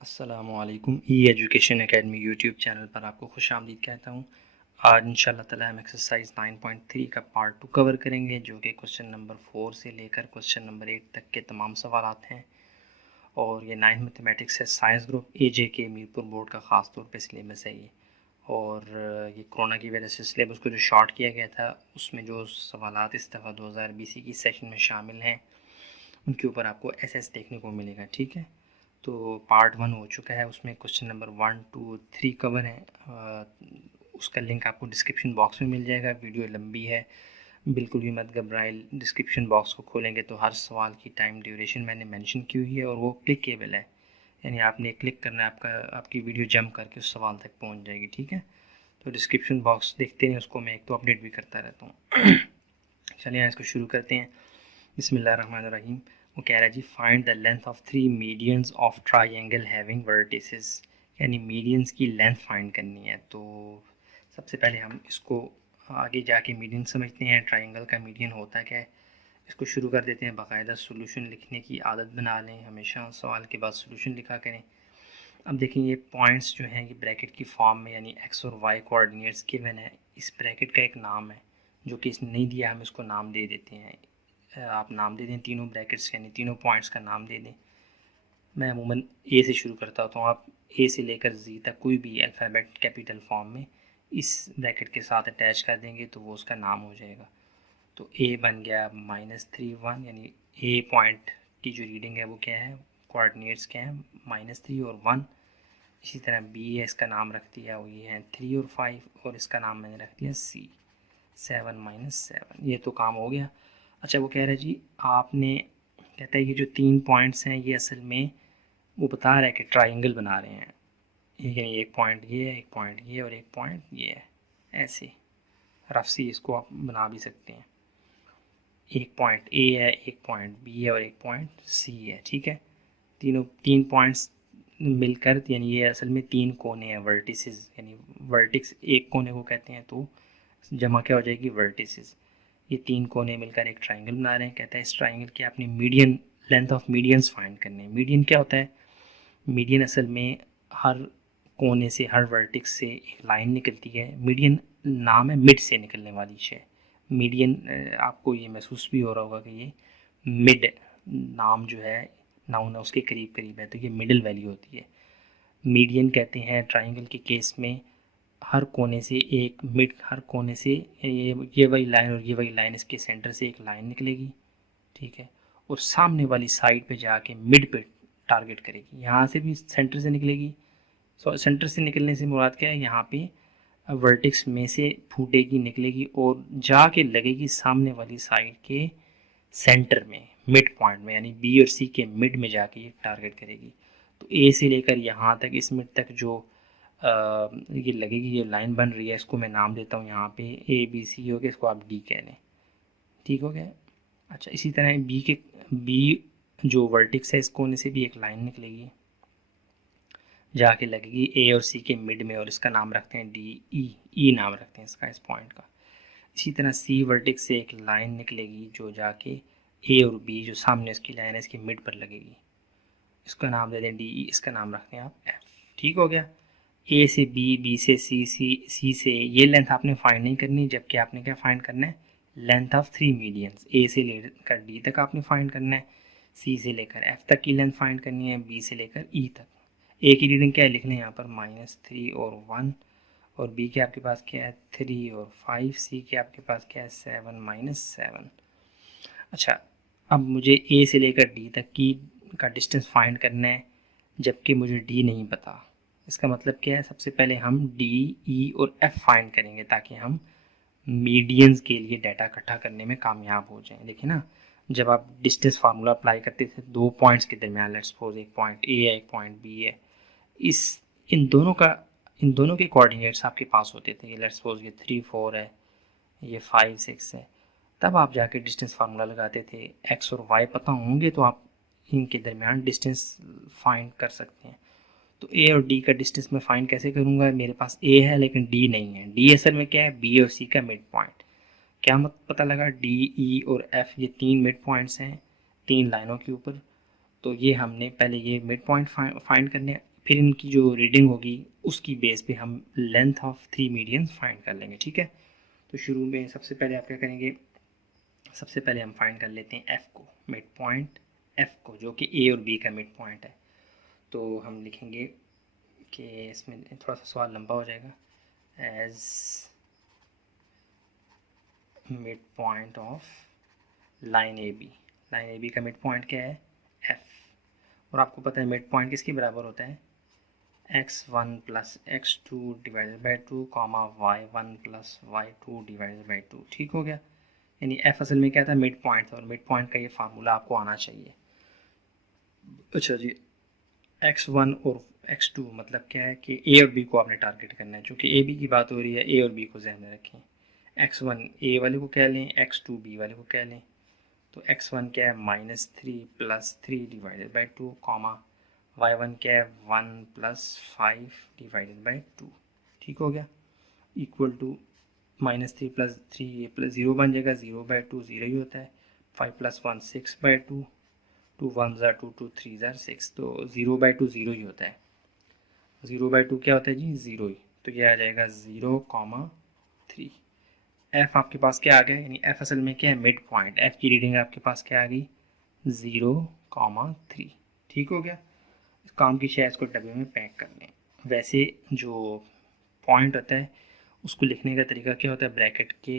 अस्सलामुअलैकुम। Education academy YouTube channel पर आपको खुश आमदीद कहता हूँ। आज इंशाल्लाह ताला हम एक्सरसाइज 9.3 का पार्ट 2 कवर करेंगे, जो कि क्वेश्चन नंबर 4 से लेकर क्वेश्चन नंबर 8 तक के तमाम सवालात हैं। और ये 9th मैथमेटिक्स है, साइंस ग्रुप एजे के मीरपुर बोर्ड का ख़ास तौर पे सिलेबस है ये। और ये कोरोना की वजह से सिलेबस को जो शॉर्ट किया गया था, उसमें जो सवालात इस दफ़ा 2020 की सेशन में शामिल हैं, उनके ऊपर आपको एसएस देखने को मिलेगा। ठीक है, तो पार्ट 1 हो चुका है, उसमें क्वेश्चन नंबर 1, 2, 3 कवर है। उसका लिंक आपको डिस्क्रिप्शन बॉक्स में मिल जाएगा। वीडियो लंबी है, बिल्कुल भी मत घबराएं। डिस्क्रिप्शन बॉक्स को खोलेंगे तो हर सवाल की टाइम ड्यूरेशन मैंने मेंशन की हुई है और वो क्लिकेबल है, यानी आपने क्लिक करना है, आपकी वीडियो जंप करके उस सवाल तक पहुंच जाएगी। ठीक है, तो डिस्क्रिप्शन बॉक्स देखते हैं, उसको मैं एक तो अपडेट भी करता रहता हूँ। चलिए इसको शुरू करते हैं। बिस्मिल्लाहिर्रहमानिर्रहीम। वो कह रहा है जी, find the length of 3 medians of triangle having vertices, यानी मीडियंस की लेंथ फाइंड करनी है। तो सबसे पहले हम इसको आगे जाके मीडियन समझते हैं। ट्राइंगल का मीडियन होता क्या है, इसको शुरू कर देते हैं। बाकायदा सोल्यूशन लिखने की आदत बना लें, हमेशा सवाल के बाद सोल्यूशन लिखा करें। अब देखें, ये पॉइंट्स जो हैं ये ब्रैकेट की फॉर्म में, यानी एक्स और वाई कोऑर्डिनेट्स गिवन है। इस ब्रैकेट का एक नाम है, जो कि इसने नहीं दिया, हम इसको नाम दे देते हैं। आप नाम दे दें तीनों ब्रैकेट्स, यानी तीनों पॉइंट्स का नाम दे दें। मैं अमूमन ए से शुरू करता हूँ, तो आप ए से लेकर जी तक कोई भी अल्फ़ाबेट कैपिटल फॉर्म में इस ब्रैकेट के साथ अटैच कर देंगे तो वो उसका नाम हो जाएगा। तो ए बन गया -3 1, यानी ए पॉइंट की जो रीडिंग है वो क्या है, कोऑर्डिनेट्स क्या है, -3 और 1। इसी तरह बी है, इसका नाम रख दिया, वो ये है 3 और 5, और इसका नाम मैंने रख दिया सी, 7 - 7। ये तो काम हो गया। अच्छा, वो कह रहा है जी, आपने कहता है ये जो 3 पॉइंट्स हैं ये असल में वो बता रहा है कि ट्राइंगल बना रहे हैं। यानी एक पॉइंट ये है, एक पॉइंट ये और एक पॉइंट ये है। ऐसे रफ सी इसको आप बना भी सकते हैं। एक पॉइंट ए है, एक पॉइंट बी है और एक पॉइंट सी है। ठीक है, तीन पॉइंट्स मिलकर, यानी ये असल में 3 कोने हैं, वर्टिसेस, यानी वर्टिक्स एक कोने को कहते हैं, तो जमा क्या हो जाएगी, वर्टिसेस। ये 3 कोने मिलकर एक ट्राइंगल बना रहे हैं। कहता है इस ट्राइंगल की आपने median, length of medians find करने हैं। मीडियन क्या होता है, मीडियन असल में हर कोने से, हर वर्टिक्स से एक लाइन निकलती है। मीडियन नाम है मिड से निकलने वाली शय। मीडियन, आपको ये महसूस भी हो रहा होगा कि ये मिड नाम जो है, नाउन है, उसके करीब करीब है, तो ये मिडिल वैल्यू होती है। मीडियन कहते हैं ट्राइंगल के केस में हर कोने से एक मिड, हर कोने से ये वाली लाइन और ये वाली लाइन, इसके सेंटर से एक लाइन निकलेगी। ठीक है, और सामने वाली साइड पे जाके मिड पे टारगेट करेगी। यहाँ से भी सेंटर से निकलेगी। सेंटर से निकलने से मुराद क्या है, यहाँ पे वर्टेक्स में से फूटेगी, निकलेगी और जाके लगेगी सामने वाली साइड के सेंटर में, मिड पॉइंट में, यानी बी और सी के मिड में जाके ये टारगेट करेगी। तो ए से लेकर यहाँ तक, इस मिड तक जो ये लगेगी, ये लाइन बन रही है, इसको मैं नाम देता हूँ यहाँ पे ए बी सी हो गया, इसको आप डी कह लें। ठीक हो गया। अच्छा, इसी तरह बी जो वर्टिक्स है, इस कोने से भी एक लाइन निकलेगी, जाके लगेगी ए और सी के मिड में, और इसका नाम रखते हैं डी ई नाम रखते हैं इसका, इस पॉइंट का। इसी तरह सी वर्टिक्स से एक लाइन निकलेगी जो जाके ए और बी जो सामने इसकी लाइन है, इसके मिड पर लगेगी, इसका नाम दे दें डी ई, इसका नाम रखते हैं आप एफ। ठीक हो गया। ए से बी, बी से सी, सी से ये लेंथ आपने फाइंड नहीं करनी, जबकि आपने क्या फाइंड करना है, लेंथ ऑफ 3 मीडियंस। ए से लेकर डी तक आपने फाइंड करना है, सी से लेकर एफ तक की लेंथ फाइंड करनी है, बी से लेकर ई तक। ए की रीडिंग क्या है, लिख लें यहाँ पर -3 और 1, और बी के आपके पास क्या है 3 और 5, सी के आपके पास क्या है 7 - 7। अच्छा, अब मुझे ए से लेकर डी तक की का डिस्टेंस फाइंड करना है, जबकि मुझे डी नहीं पता। इसका मतलब क्या है, सबसे पहले हम डी, ई और एफ फाइंड करेंगे ताकि हम मीडियंस के लिए डाटा इकट्ठा करने में कामयाब हो जाएं। देखिए ना, जब आप डिस्टेंस फार्मूला अप्लाई करते थे 2 पॉइंट्स के दरमियान, लेट्स सपोज एक पॉइंट ए है, एक पॉइंट बी है, इस इन दोनों के कोऑर्डिनेट्स आपके पास होते थे। लेट्स सपोज ये 3 4 है, ये 5 6 है, तब आप जाके डिस्टेंस फार्मूला लगाते थे। एक्स और वाई पता होंगे तो आप इनके दरमियान डिस्टेंस फाइंड कर सकते हैं। तो ए और डी का डिस्टेंस मैं फाइंड कैसे करूँगा, मेरे पास ए है लेकिन डी नहीं है। डी असल में क्या है, बी और सी का मिड पॉइंट। क्या मत पता लगा, डी ई और एफ ये 3 मिड पॉइंट्स हैं 3 लाइनों के ऊपर, तो ये हमने पहले ये मिड पॉइंट फाइंड करने, फिर इनकी जो रीडिंग होगी उसकी बेस पे हम लेंथ ऑफ 3 मीडियंस फाइंड कर लेंगे, ठीक है। तो शुरू में सबसे पहले आप क्या करेंगे, सबसे पहले हम फाइंड कर लेते हैं एफ़ को, मिड पॉइंट एफ़ को, जो कि ए और बी का मिड पॉइंट है। तो हम लिखेंगे कि इसमें थोड़ा सा सवाल लंबा हो जाएगा, as mid point of line A B. Line A B का मिड पॉइंट क्या है, एफ़। और आपको पता है मिड पॉइंट किसके बराबर होता है, x1 plus x2 divided by 2 comma y1 plus y2 divided by 2, ठीक हो गया। यानी f असल में क्या था, मिड पॉइंट था, और मिड पॉइंट का ये फार्मूला आपको आना चाहिए। अच्छा जी, x1 और x2 मतलब क्या है कि a और b को आपने टारगेट करना है, चूँकि a b की बात हो रही है, a और b को ध्यान में रखें। x1 a वाले को कह लें, x2 b वाले को कह लें। तो x1 क्या है, -3 plus 3 divided by 2 comma y1 क्या है, 1 प्लस 5 डिवाइडेड बाई 2, ठीक हो गया। इक्वल टू -3 प्लस 3 ये प्लस 0 बन जाएगा, 0 बाई 2 0 ही होता है, 5 प्लस 1 6 बाई 2, 2 1 ज़ा 2, 2 3 ज़ा 6, तो 0 बाई 2 0 ही होता है। 0 बाई 2 क्या होता है जी, 0 ही। तो ये आ जाएगा 0 कॉमा 3। एफ आपके पास क्या आ गया, यानी एफ असल में क्या है, मिड पॉइंट। एफ की रीडिंग आपके पास क्या आ गई, 0 कॉमा 3, ठीक हो गया। इस काम की शायद इसको डब्बे में पैक कर लें। वैसे जो पॉइंट होता है उसको लिखने का तरीका क्या होता है, ब्रैकेट के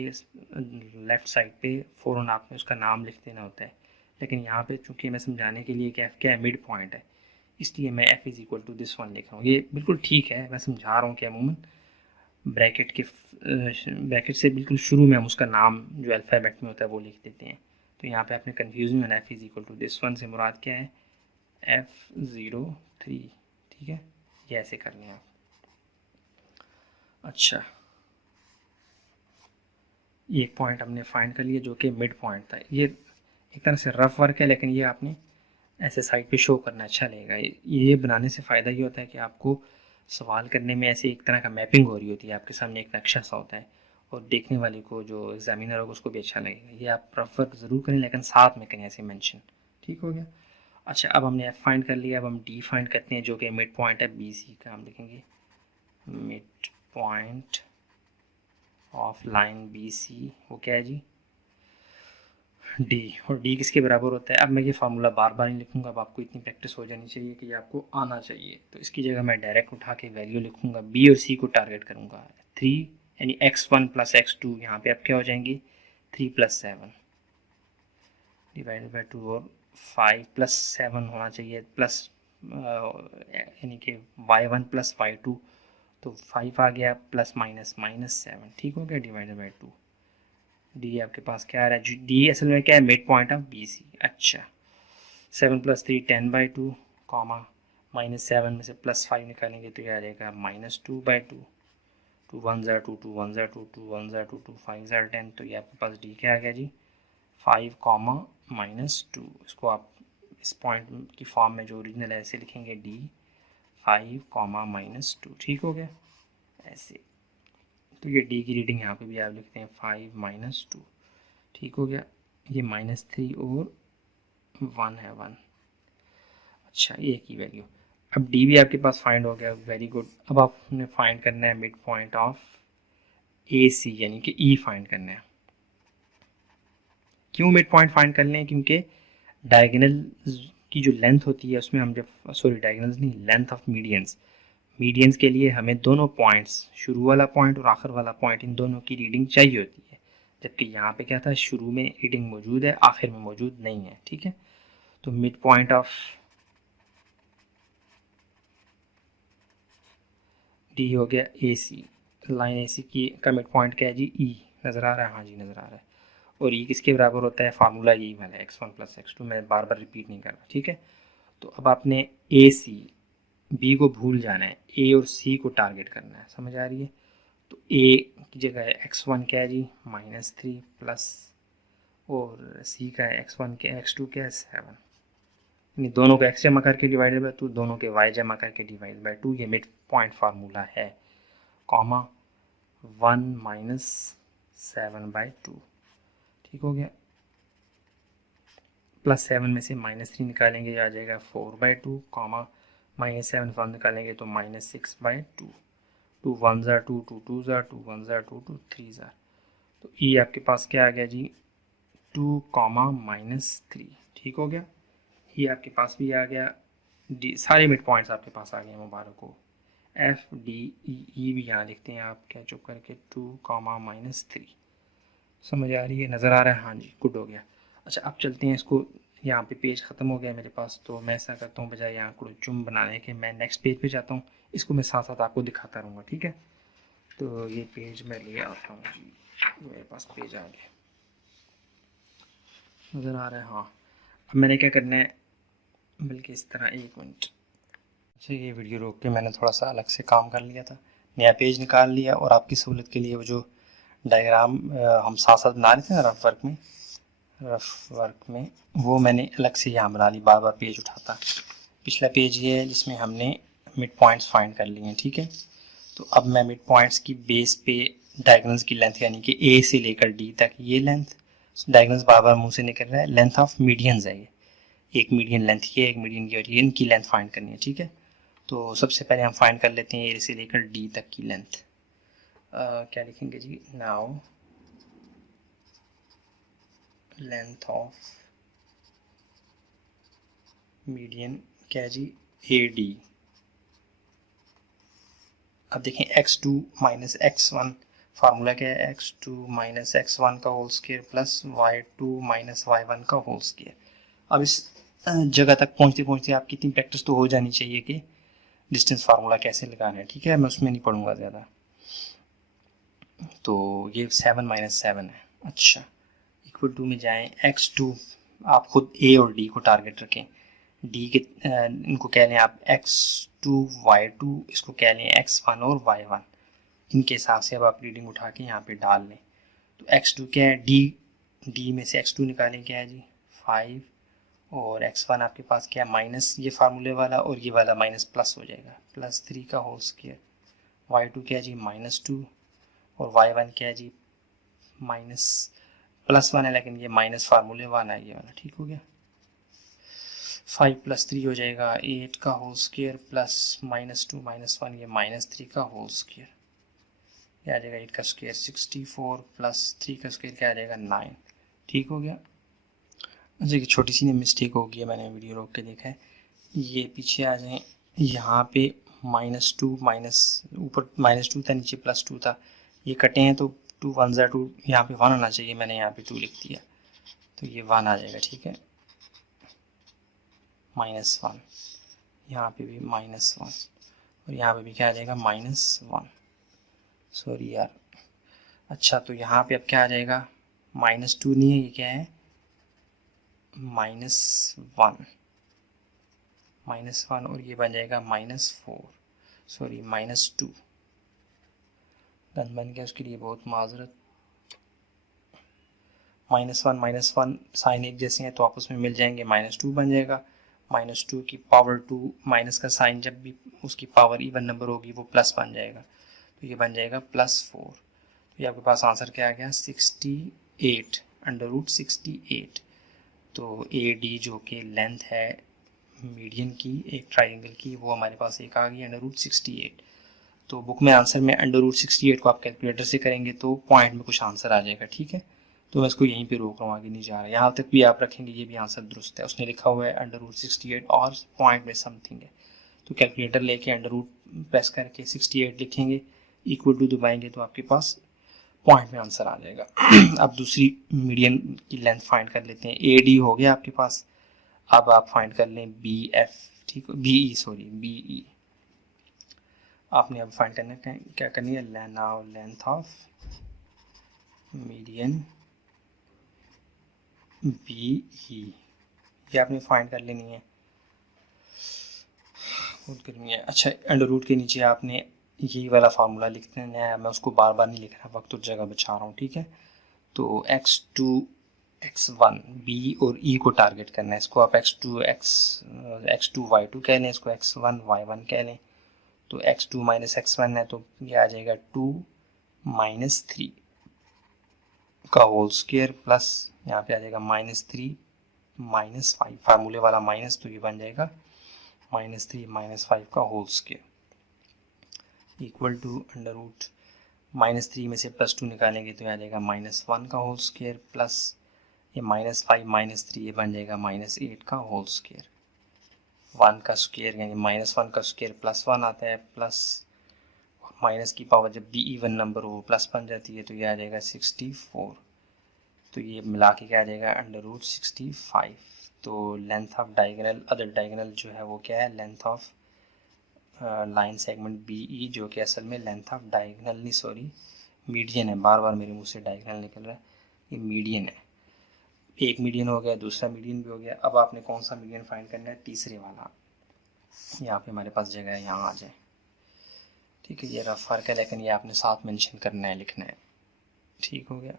लेफ़्ट साइड पे फ़ौरन आपने उसका नाम लिख देना होता है। लेकिन यहाँ पे चूँकि मैं समझाने के लिए कि एफ़ क्या है, मिड पॉइंट है, इसलिए मैं F is equal to this one लिख रहा हूँ। ये बिल्कुल ठीक है, मैं समझा रहा हूँ कि अमूमन ब्रैकेट से बिल्कुल शुरू में हम उसका नाम जो अल्फ़ाबेट में होता है वो लिख देते हैं। तो यहाँ पे आपने कन्फ्यूज़ नहीं होना, F is equal to this one से मुराद क्या है, F03, ठीक है। ये ऐसे करने हैं आप। अच्छा, ये एक पॉइंट हमने फाइंड कर लिया जो कि मिड पॉइंट था। ये एक तरह से रफ वर्क है, लेकिन ये आपने ऐसे साइड पे शो करना अच्छा लगेगा। ये बनाने से फ़ायदा ये होता है कि आपको सवाल करने में ऐसे एक तरह का मैपिंग हो रही होती है, आपके सामने एक नक्शा सा होता है, और देखने वाले को जो एग्जामिनर होगा उसको भी अच्छा लगेगा। ये आप रफ वर्क ज़रूर करें, लेकिन साथ में करें ऐसे मेंशन, ठीक हो गया। अच्छा, अब हमने एफ फाइंड कर लिया, अब हम डी फाइंड करते हैं जो कि मिड पॉइंट है बी सी का। हम लिखेंगे mid point of line B C, वो क्या है जी, डी। और डी किसके बराबर होता है, अब मैं ये फार्मूला बार बार नहीं लिखूंगा, अब आपको इतनी प्रैक्टिस हो जानी चाहिए कि ये आपको आना चाहिए। तो इसकी जगह मैं डायरेक्ट उठा के वैल्यू लिखूंगा, बी और सी को टारगेट करूंगा। 3 यानी x1 प्लस x2, यहाँ पे अब क्या हो जाएंगी, 3 प्लस 7 डिवाइडेड बाई 2, और 5 प्लस 7 होना चाहिए, प्लस यानी कि y1 प्लस y2, तो 5 आ गया, प्लस माइनस -7, ठीक हो गया, डिवाइडेड बाई 2। डी आपके पास क्या आ रहा है, डी असल में क्या है, mid point of B C. अच्छा, 7 प्लस 3 10 बाई 2 कॉमा -7 में से +5 निकालेंगे तो ये आ जाएगा -2 बाई 2, 2 1 ज़ा 2, 2 1 ज़ा 2, 2 1 ज़ा 2, 2 5 ज़ा 10, तो ये आपके पास डी क्या आ गया जी, 5 कॉमा -2। इसको आप इस पॉइंट की फॉर्म में जो ओरिजिनल है ऐसे लिखेंगे, डी 5 कॉमा -2, ठीक हो गया ऐसे। तो ये डी की रीडिंग यहाँ पे भी आप लिखते हैं 5 -2, ठीक हो गया। ये -3 और 1 है, 1। अच्छा, ए की वैल्यू, अब डी भी आपके पास फाइंड हो गया, वेरी गुड। अब आपने फाइंड करना है मिड पॉइंट ऑफ ए सी, यानी कि ई फाइंड करना है। क्यों मिड पॉइंट फाइंड कर लें, क्योंकि डायगोनल की जो लेंथ होती है उसमें हम जब डायगोनल्स नहीं, लेंथ ऑफ मीडियंस, मीडियंस के लिए हमें दोनों पॉइंट्स, शुरू वाला पॉइंट और आखिर वाला पॉइंट, इन दोनों की रीडिंग चाहिए होती है। जबकि यहाँ पे क्या था, शुरू में रीडिंग मौजूद है, आखिर में मौजूद नहीं है, ठीक है। तो मिड पॉइंट ऑफ डी हो गया ए सी, लाइन ए सी की का मिड पॉइंट क्या है जी, ई। नज़र आ रहा है, हाँ जी नज़र आ रहा है। और ई किसके बराबर होता है, फार्मूला यही वाला है, x1 प्लस x2, मैं बार बार रिपीट नहीं कर रहा, ठीक है। तो अब आपने ए सी, बी को भूल जाना है, ए और सी को टारगेट करना है, समझ आ रही है। तो ए की जगह है x1 क्या है जी, -3 प्लस, और सी का है x1 क्या है, x2 क्या है 7, यानी दोनों को x जमा करके डिवाइडेड बाई 2, दोनों के y जमा करके डिवाइड बाई 2, ये मिड पॉइंट फार्मूला है, कॉमा 1 - 7 बाई 2, ठीक हो गया। +7 में से -3 निकालेंगे, आ जाएगा 4/2, कॉमा -7 1 निकालेंगे तो -6/2। 2 1 ज़ा 2, 2 2 ज़ा 2, 1 ज़ा 2, 2 3 ज़ा, तो ये आपके पास क्या आ गया जी 2, -3। ठीक हो गया, ये आपके पास भी आ गया। डी सारे मिड पॉइंट्स आपके पास आ गए मुबारक हो। FDE भी यहाँ लिखते हैं आप क्या चुप करके 2, -3। समझ आ रही है, नज़र आ रहा है? हाँ जी, गुड हो गया। अच्छा अब चलते हैं इसको, यहाँ पे पेज ख़त्म हो गया मेरे पास, तो मैं ऐसा करता हूँ बजाय यहाँ को चुम बनाने के मैं नेक्स्ट पेज पे जाता हूँ, इसको मैं साथ साथ आपको दिखाता रहूँगा, ठीक है? तो ये पेज मैं ले आता हूँ जी, मेरे पास पेज आ गया, नज़र आ रहा है? हाँ। अब मैंने क्या करना है, बल्कि इस तरह, एक मिनट। अच्छा ये वीडियो रोक के मैंने थोड़ा सा अलग से काम कर लिया था, नया पेज निकाल लिया, और आपकी सहूलत के लिए वो जो डायग्राम हम साथ साथ बना रहे थे ना रफ वर्क में, वो मैंने अलग से यहाँ बना ली, बार बार पेज उठाता। पिछला पेज ये है जिसमें हमने मिड पॉइंट्स फाइंड कर लिए हैं, ठीक है? तो अब मैं मिड पॉइंट्स की बेस पे डायगोनल्स की लेंथ, यानी कि ए से लेकर डी तक ये लेंथ, डायगोनल्स बार बार मुंह से निकल रहा है, लेंथ ऑफ मीडियंस है ये, एक मीडियन लेंथ ये, एक मीडियन की, और ये इनकी लेंथ फाइंड करनी है, ठीक है? तो सबसे पहले हम फाइंड कर लेते हैं ए से लेकर डी तक की लेंथ। क्या लिखेंगे जी, नाउ लेंथ ऑफ मीडियन क्या है जी, ए डी। अब देखें x2 माइनस x1, फार्मूला क्या है, x2 माइनस x1 का whole square plus y2 minus y1 का होल स्क्वायर। अब इस जगह तक पहुंचते पहुंचते आपकी इतनी प्रैक्टिस तो हो जानी चाहिए कि डिस्टेंस फार्मूला कैसे लगाना है, ठीक है? मैं उसमें नहीं पढ़ूंगा ज़्यादा। तो ये 7 माइनस 7 है। अच्छा, इक्वल टू में जाएं, x2 आप खुद a और d को टारगेट रखें, d के इनको कह लें आप x2 y2, इसको कह लें x1 और y1, इनके हिसाब से अब आप रीडिंग उठा के यहाँ पे डाल लें। तो x2 क्या है, d में से x2 निकालें, क्या है जी 5, और x1 आपके पास क्या है माइनस ये फार्मूले वाला, और ये वाला माइनस प्लस हो जाएगा, +3 का होल स्क्वायर। y2 क्या है जी -2, और y1 क्या है जी +1 है, लेकिन ये माइनस फार्मूले वाला है ये वाला, ठीक हो गया। 5 + 3 हो जाएगा 8 का होल स्क्वायर, प्लस -2 -1 ये -3 का होल स्क्वायर, क्या आ जाएगा 8 का स्क्वायर 64, प्लस 3 का स्क्वायर क्या आ जाएगा 9, ठीक हो गया। अच्छा कि छोटी सी मिस्टेक हो गई है, मैंने वीडियो रोक के देखा है, ये पीछे आ जाएं, यहाँ पे -2 माइनस ऊपर -2 था, नीचे +2 था, ये कटे हैं तो 2 1 ज़ा 2, यहाँ पे 1 आना चाहिए, मैंने यहाँ पे 2 लिख दिया, तो ये 1 आ जाएगा, ठीक है? -1, यहाँ पे भी -1, और यहाँ पे भी क्या आ जाएगा -1, सॉरी यार। अच्छा तो यहाँ पे अब क्या आ जाएगा, -2 नहीं है, ये क्या है -1, और ये बन जाएगा -4, सॉरी -2, गन बन गया, उसके लिए बहुत माजरत। -1 साइन एक जैसे हैं तो आपस में मिल जाएंगे, -2 बन जाएगा, -2 की पावर 2, माइनस का साइन जब भी उसकी पावर इवन नंबर होगी वो प्लस बन जाएगा, तो ये बन जाएगा +4। तो ये आपके पास आंसर क्या आ गया 68, √68। तो ए डी जो कि लेंथ है मीडियन की एक ट्राइंगल की, वो हमारे पास एक आ गई √68। तो बुक में आंसर में √68 को आप कैलकुलेटर से करेंगे तो पॉइंट में कुछ आंसर आ जाएगा, ठीक है? तो मैं इसको यहीं पे रोक रहा हूँ, आगे नहीं जा रहा, यहाँ तक भी आप रखेंगे, ये भी आंसर दुरुस्त है। उसने लिखा हुआ है √68 और पॉइंट में समथिंग है, तो कैलकुलेटर लेके √ प्रेस करके 68 लिखेंगे, इक्वल टू दबाएंगे तो आपके पास पॉइंट में आंसर आ जाएगा। अब दूसरी मीडियन की लेंथ फाइंड कर लेते हैं, ए डी हो गया आपके पास, अब आप फाइंड कर लें बी एफ, ठीक है, B E, sorry B E. आपने अब फाइंड करना है, क्या करनी है, now length of median B E, ये आपने फाइंड कर लेनी है, खुद करनी है। अच्छा √ के नीचे आपने यही वाला फार्मूला लिख देना है, मैं उसको बार बार नहीं लिख रहा, वक्त और जगह बचा रहा हूँ, ठीक है? तो x2 x1 b और e को टारगेट करना है, इसको आप x2 y2 कह लें, इसको x1 y1 कह लें। तो x2 माइनस x1 है तो ये आ जाएगा 2 - 3 का होल स्क्वायर, प्लस यहाँ पे आ जाएगा -3 -5, फार्मूले वाला माइनस, तो ये बन जाएगा -3 -5 का whole square equal to under root -3 में से +2 निकालेंगे तो आ जाएगा -1 का होल स्क्वायर प्लस ये -5 -3 ये बन जाएगा -8 का होल स्क्वायर। 1 का स्क्वायर यानी -1 का स्क्वायर +1 आता है, प्लस माइनस की पावर जब भी इवन नंबर हो प्लस बन जाती है, तो ये आ जाएगा 64। तो ये मिला के क्या आ जाएगा अंडर रूट 65। तो length of diagonal, other diagonal जो है वो क्या है, length of line segment BE, जो कि असल में लेंथ ऑफ डायगोनल नहीं, सॉरी मीडियन है, बार बार मेरे मुंह से डायगोनल निकल रहा है, ये मीडियन है। एक मीडियन हो गया, दूसरा मीडियन भी हो गया। अब आपने कौन सा मीडियन फाइंड करना है, तीसरे वाला। यहाँ पे हमारे पास जगह है, यहाँ आ जाए, ठीक है। ये रफ फर्क है, लेकिन ये आपने साथ मेंशन करना है, लिखना है, ठीक हो गया।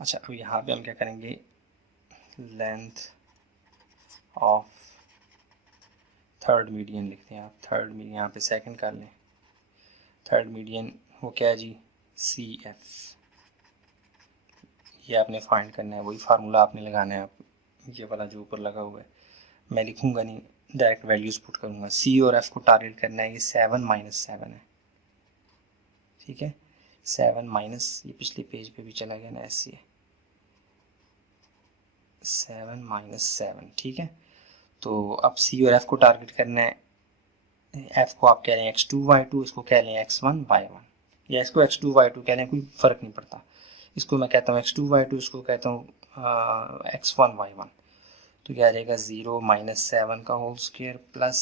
अच्छा, अब यहाँ पे हम क्या करेंगे, लेंथ ऑफ थर्ड मीडियन लिखते हैं आप। थर्ड मीडियन यहाँ पे सेकंड कर लें, थर्ड मीडियन वो क्या है जी, CF। ये आपने फाइंड करना है, वही फार्मूला आपने लगाना है, आप ये वाला जो ऊपर लगा हुआ है, मैं लिखूंगा नहीं, डायरेक्ट वैल्यूज पुट करूंगा। C और F को टारगेट करना है, ये 7 -7 है, ठीक है। 7 माइनस, ये पिछले पेज पे भी चला गया ना, ऐसे 7 -7, ठीक है। तो अब C और F को टारगेट करना है। F को आप कह रहे हैं x2 y2, इसको कह रहे हैं x1 y1, या इसको x2 y2 कह रहे हैं, कोई फ़र्क नहीं पड़ता। इसको मैं कहता हूँ x2 y2, इसको कहता हूँ x1 y1। तो क्या आ जाएगा 0 -7 का whole square plus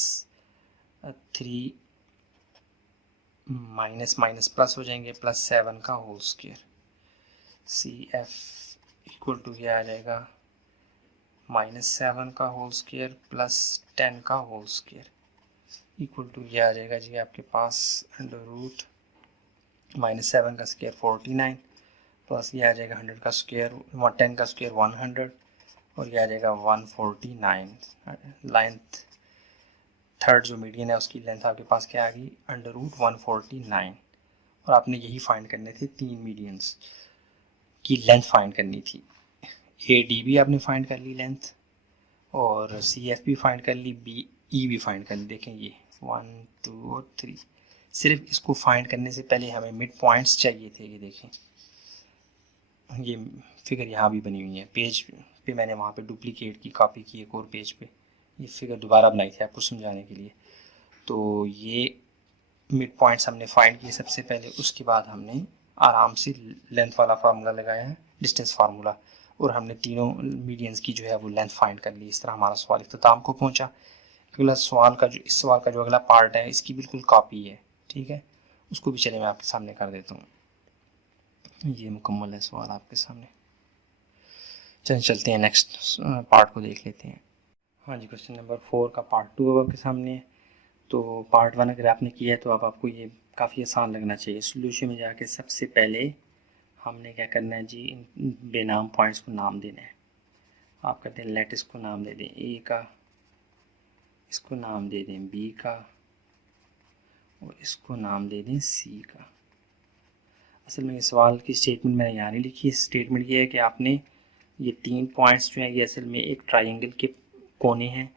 3 minus minus plus हो जाएंगे, प्लस 7 का whole square. CF equal to क्या आ जाएगा, -7 का होल स्क्वायर प्लस 10 का होल स्क्वायर इक्वल टू ये आ जाएगा जी आपके पास अंडर रूट -7 का स्क्वायर 49 प्लस ये आ जाएगा 100 का स्क्वायर, 10 का स्क्वायर 100 और ये आ जाएगा 149। लेंथ थर्ड जो मीडियन है उसकी लेंथ आपके पास क्या आ गई, अंडर रूट 149। और आपने यही फाइंड करने थे, तीन मीडियंस की लेंथ फाइंड करनी थी। AD भी आपने फाइंड कर ली लेंथ, और CF भी फाइंड कर ली, BE भी फाइंड कर ली। देखें ये 1 2 और 3, सिर्फ इसको फाइंड करने से पहले हमें मिड पॉइंट्स चाहिए थे। ये देखें, ये फिगर यहाँ भी बनी हुई है, पेज पे मैंने वहाँ पे डुप्लीकेट की कॉपी की एक और पेज पे, ये फिगर दोबारा बनाई थी आपको समझाने के लिए। तो ये मिड पॉइंट्स हमने फाइंड किए सबसे पहले, उसके बाद हमने आराम से लेंथ वाला फार्मूला लगाया है, डिस्टेंस फार्मूला, और हमने तीनों मीडियंस की जो है वो लेंथ फाइंड कर ली। इस तरह हमारा सवाल इख्तिताम को पहुंचा। अगला सवाल का जो, इस सवाल का जो अगला पार्ट है, इसकी बिल्कुल कॉपी है, ठीक है, उसको भी चले मैं आपके सामने कर देता हूँ। ये मुकम्मल है सवाल आपके सामने। चलते हैं नेक्स्ट पार्ट को देख लेते हैं। हाँ जी, क्वेश्चन नंबर 4 का पार्ट 2 अब आपके सामने है। तो पार्ट 1 अगर आपने किया है तो अब आपको ये काफ़ी आसान लगना चाहिए। सोल्यूशन में जाके सबसे पहले हमने क्या करना है जी, इन बेनाम पॉइंट्स को नाम देना है। आप कहते हैं लेट इसको नाम दे दें A का, इसको नाम दे दें B का, और इसको नाम दे दें C का। असल में ये सवाल की स्टेटमेंट मैंने यहाँ नहीं लिखी है। स्टेटमेंट ये है कि आपने ये 3 पॉइंट्स जो हैं ये असल में एक ट्राइंगल के कोने हैं,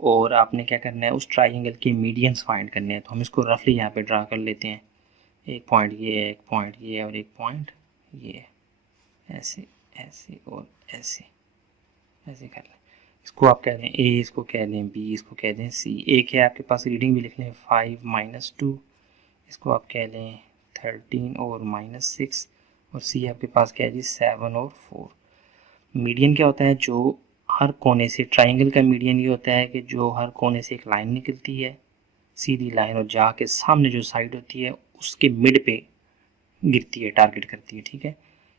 और आपने क्या करना है, उस ट्राइंगल के मीडियंस फाइंड करने हैं। तो हम इसको रफली यहाँ पे ड्रा कर लेते हैं। एक पॉइंट ये है, एक पॉइंट ये है, और एक पॉइंट ये है, ऐसे ऐसे और ऐसे ऐसे कर लें। इसको आप कह दें A, इसको कह दें B, इसको कह दें C। एक है आपके पास, रीडिंग भी लिख लें 5 - 2, इसको आप कह लें 13 और -6, और C आपके पास क्या है जी 7 और 4। मीडियन क्या होता है, जो हर कोने से, ट्राइंगल का मीडियन ये होता है कि जो हर कोने से एक लाइन निकलती है, सीधी लाइन, और जाके सामने जो साइड होती है उसके मिड पे गिरती है, टारगेट करती है, ठीक है।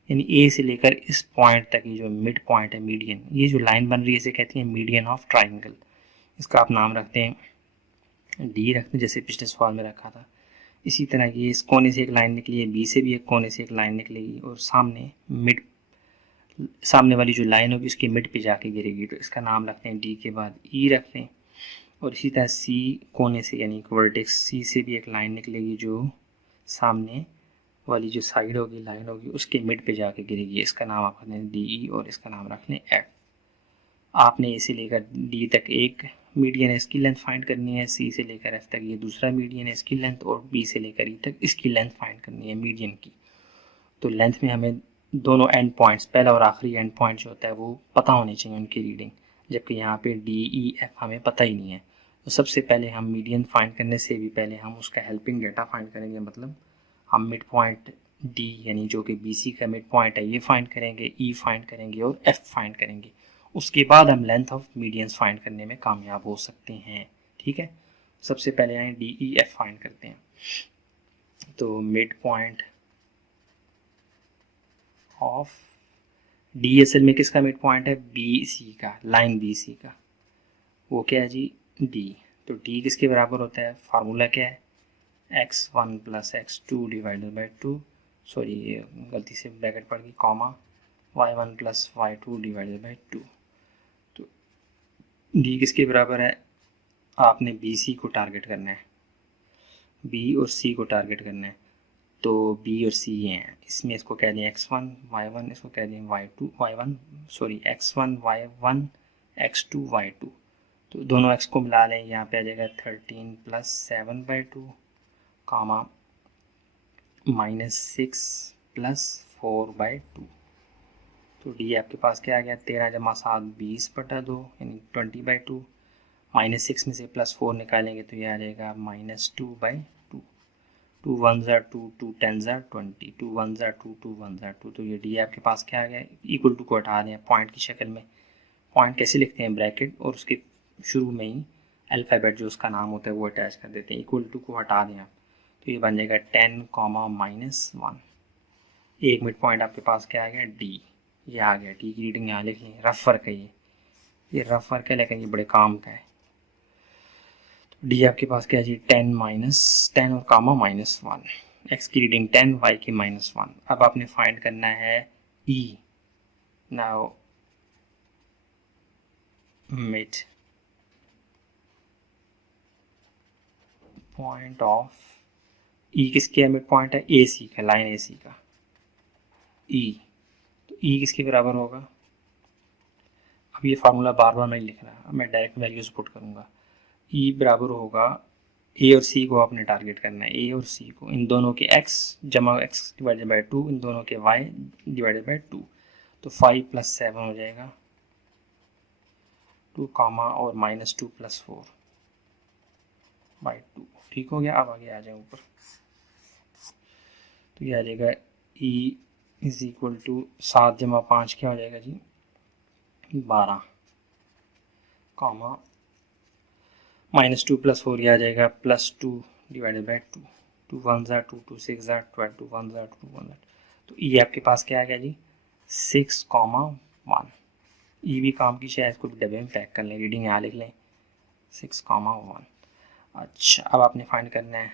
यानी A से लेकर इस पॉइंट तक ये जो मिड पॉइंट है, मीडियन, ये जो लाइन बन रही है इसे कहती है मीडियन ऑफ ट्राइंगल। इसका आप नाम रखते हैं D रखते हैं, जैसे पिछले सवाल में रखा था। इसी तरह ये इस कोने से एक लाइन निकली है, B से भी एक कोने से एक लाइन निकलेगी, और सामने वाली जो लाइन होगी उसकी मिड पे जाके गिरेगी, तो इसका नाम रखते हैं D के बाद E रखते हैं। और इसी तरह C कोने से, यानी वर्टेक्स C से भी एक लाइन निकलेगी जो सामने वाली जो साइड होगी, लाइन होगी, उसके मिड पे जाके गिरेगी, इसका नाम आप रखते हैं DE, और इसका नाम रख लें F। आपने ए से लेकर डी तक एक मीडियन है, इसकी लेंथ फाइंड करनी है, सी से लेकर एफ तक ये दूसरा मीडियन है, इसकी लेंथ, और बी से लेकर ई तक इसकी लेंथ फाइंड करनी है मीडियन की। तो लेंथ में हमें दोनों एंड पॉइंट्स, पहला और आखिरी एंड पॉइंट जो होता है वो पता होने चाहिए उनकी रीडिंग, जबकि यहाँ पे डी ई एफ हमें पता ही नहीं है। तो सबसे पहले हम मीडियन फाइंड करने से भी पहले हम उसका हेल्पिंग डेटा फाइंड करेंगे, मतलब हम मिड पॉइंट डी यानी जो कि बी सी का मिड पॉइंट है ये फाइंड करेंगे, ई फाइंड करेंगे और एफ फाइंड करेंगे। उसके बाद हम लेंथ ऑफ मीडियंस फाइंड करने में कामयाब हो सकते हैं। ठीक है, सबसे पहले आए डी ई एफ फाइंड करते हैं। तो mid point of D S L में किसका मिड पॉइंट है, बी सी का, लाइन बी सी का, वो क्या है जी, डी। तो डी किसके बराबर होता है, फार्मूला क्या है, x1 plus x2 divided by 2, sorry ये गलती से ब्रैकेट पड़ गई, comma y1 plus y2 divided by 2। तो डी किसके बराबर है, आपने बी सी को टारगेट करना है, बी और सी को टारगेट करना है। तो बी और सी ये हैं, इसमें इसको कह दें x1 y1, इसको कह दें y2 y1, sorry x1 y1 x2 y2। तो दोनों x को मिला लें, यहाँ पे आ जाएगा 13 प्लस 7/2 कामा -6 प्लस 4/2। तो डी आपके पास क्या आ गया, 13 जमा 7 20/2 यानी 20/2। -6 में से +4 निकालेंगे तो ये आ जाएगा -2/2। 2 1s are 2, 2 10s are 20, 2 1s are 2, 2 1s are 2। तो ये डी आपके पास क्या आ गया, इक्वल टू को हटा दें पॉइंट की शक्ल में। पॉइंट कैसे लिखते हैं, ब्रैकेट और उसके शुरू में ही अल्फ़ाबेट जो उसका नाम होता है वो अटैच कर देते हैं, इक्वल टू को हटा दें आप, तो ये बन जाएगा 10, -1। एक मिड पॉइंट आपके पास क्या आ गया, डी, ये आ गया। डी की रीडिंग यहाँ लिख लें, रफ वर्क है ये रफ वर्क है लेकिन ये बड़े काम का है। तो डी आपके पास क्या है जी, 10 और कामा -1, एक्स की रीडिंग 10, वाई की -1। अब आपने फाइंड करना है ई। नाउ मिड पॉइंट ऑफ ई किसके मिड पॉइंट है, ए सी का, लाइन ए सी का, ई। तो ई किसके बराबर होगा, अब ये फार्मूला बार बार नहीं लिख रहा, मैं डायरेक्ट वैल्यूज पुट करूँगा। ई बराबर होगा, ए और सी को आपने टारगेट करना है, ए और सी को, इन दोनों के x जमा x डिवाइडेड बाई 2, इन दोनों के y डिवाइडेड बाई 2। तो 5 + 7 हो जाएगा 2 कामा और -2 + 4/2। ठीक हो गया, अब आगे आ जाए ऊपर। तो ये आ जाएगा ई इज इक्वल टू 7 जमा 5 क्या हो जाएगा जी, 12 कामा -2 + 4 ये आ जाएगा +2 divided by 2। 2 1s are 2, 2 6s are 12, 2 1s are 2 1s। तो ई आपके पास क्या आ गया जी, 6,1। ई भी काम की शायद, इसको डब्बे में पैक कर लें, रीडिंग यहाँ लिख लें 6,1। अच्छा, अब आपने फाइंड करना है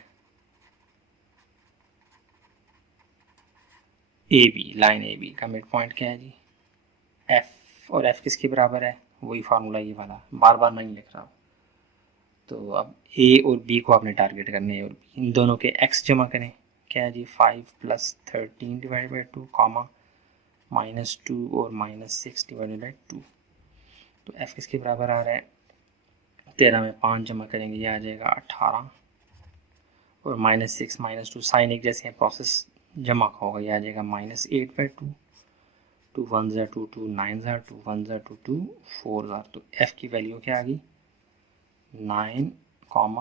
A B, line A B का मिड पॉइंट क्या है जी, एफ। और एफ किसके बराबर है, वही फार्मूला ये वाला, बार बार नहीं लिख रहा। तो अब ए और बी को आपने टारगेट करने है, और इन दोनों के एक्स जमा करें, क्या है जी 5 + 13 डिवाइडेड बाई 2 कामा -2 और -6 डिवाइडेड बाई 2। तो एफ किसके बराबर आ रहा है, 13 में 5 जमा करेंगे ये आ जाएगा 18 और -6 -2 साइन एक जैसे हैं, प्रोसेस जमा का होगा, ये आ जाएगा -8/2। 2 1s are 2, 2 9s are 2, 1s are 2, 2 4s are। तो एफ की वैल्यू क्या आ गई, 9,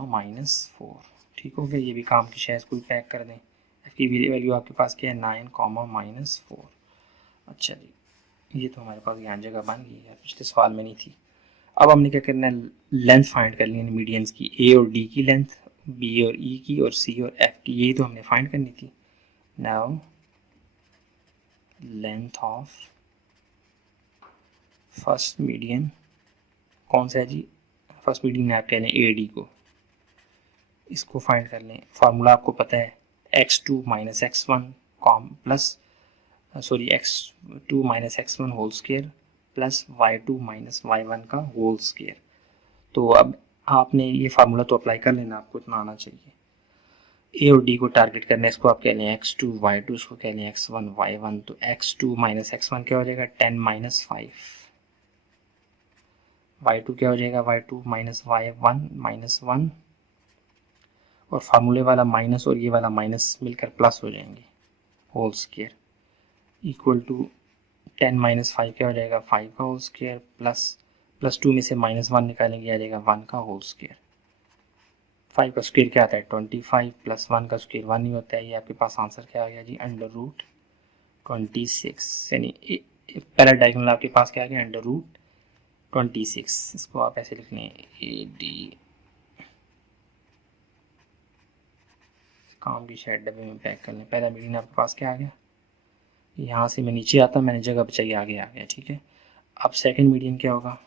-4। ठीक हो गया, ये भी काम की शायद कोई पैक कर दें। एफ की वैल्यू आपके पास क्या है, 9, -4। अच्छा जी, ये तो हमारे पास यहाँ जगह बन गई है, पिछले सवाल में नहीं थी। अब हमने क्या करना है, लेंथ फाइंड कर लेनी मीडियंस की, ए और डी की लेंथ, बी और ई की, और सी और एफ की, यही तो हमने फाइंड करनी थी। Now length of first median कौन सा है जी, फर्स्ट मीडियन आप कह लें ए डी को, इसको फाइंड कर लें। फार्मूला आपको पता है, x2 - x1 plus sorry x2 - x1 whole square plus y2 - y1 का होल स्क्वायर। तो अब आपने ये फार्मूला तो अप्लाई कर लेना, आपको इतना आना चाहिए। ए और डी को टारगेट करना है, इसको आप कह लें x2 y2, इसको कह लें x1 y1। तो x2 - x1 क्या हो जाएगा, 10 - 5 y2 क्या हो जाएगा, y2 माइनस y1 माइनस 1, और फार्मूले वाला माइनस और ये वाला माइनस मिलकर प्लस हो जाएंगे, whole square equal to 10 minus 5 क्या हो जाएगा, 5 का होल स्क्वायर प्लस 2 में से माइनस 1 निकालेंगे, आ जाएगा 1 का होल स्क्वायर। 5 का स्क्वायर क्या आता है 25, प्लस 1 का स्क्वायर 1 ही होता है। ये आपके पास आंसर क्या आ गया जी, अंडर रूट 26, यानी पहला डायगोनल आपके पास क्या आ गया, अंडर रूट 26। इसको आप ऐसे लिख लें, ए डी, काम की शायद डब्बे में पैक कर लें। पहला मीडियन आपके पास क्या आ गया, यहाँ से मैं नीचे आता, मैंने जगह बचाई, आगे आ गया, ठीक है। अब सेकंड मीडियन क्या होगा,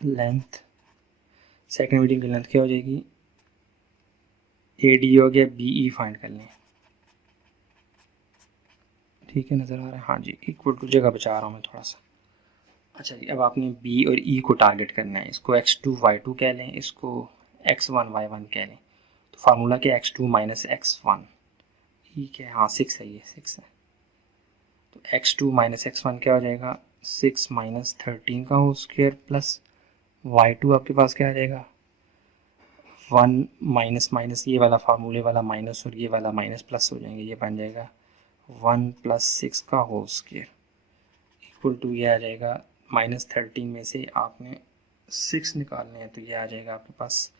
लेंथ, सेकंड मीडियन की लेंथ क्या हो जाएगी, ए डी हो गया, बी ई फाइंड कर लें, ठीक है, नज़र आ रहा है, हाँ जी, इक्वल टू, जगह बचा रहा हूँ मैं थोड़ा सा। अच्छा जी, अब आपने बी और ई को टारगेट करना है, इसको x2 y2 कह लें, इसको x1 y1 कह लें। तो फार्मूला क्या, x2 माइनस x1, ठीक है, हाँ 6 है, ये 6 है। तो x2 माइनस x1 क्या हो जाएगा, 6 माइनस 13 का होल स्क्वायर प्लस y2 आपके पास क्या आ जाएगा, 1 माइनस माइनस ये वाला फार्मूले वाला माइनस और ये वाला माइनस प्लस हो जाएंगे, ये बन जाएगा 1 प्लस 6 का होल स्क्वायर इक्वल टू, ये आ जाएगा -13 में से आपने 6 निकालने हैं, तो ये आ जाएगा आपके पास,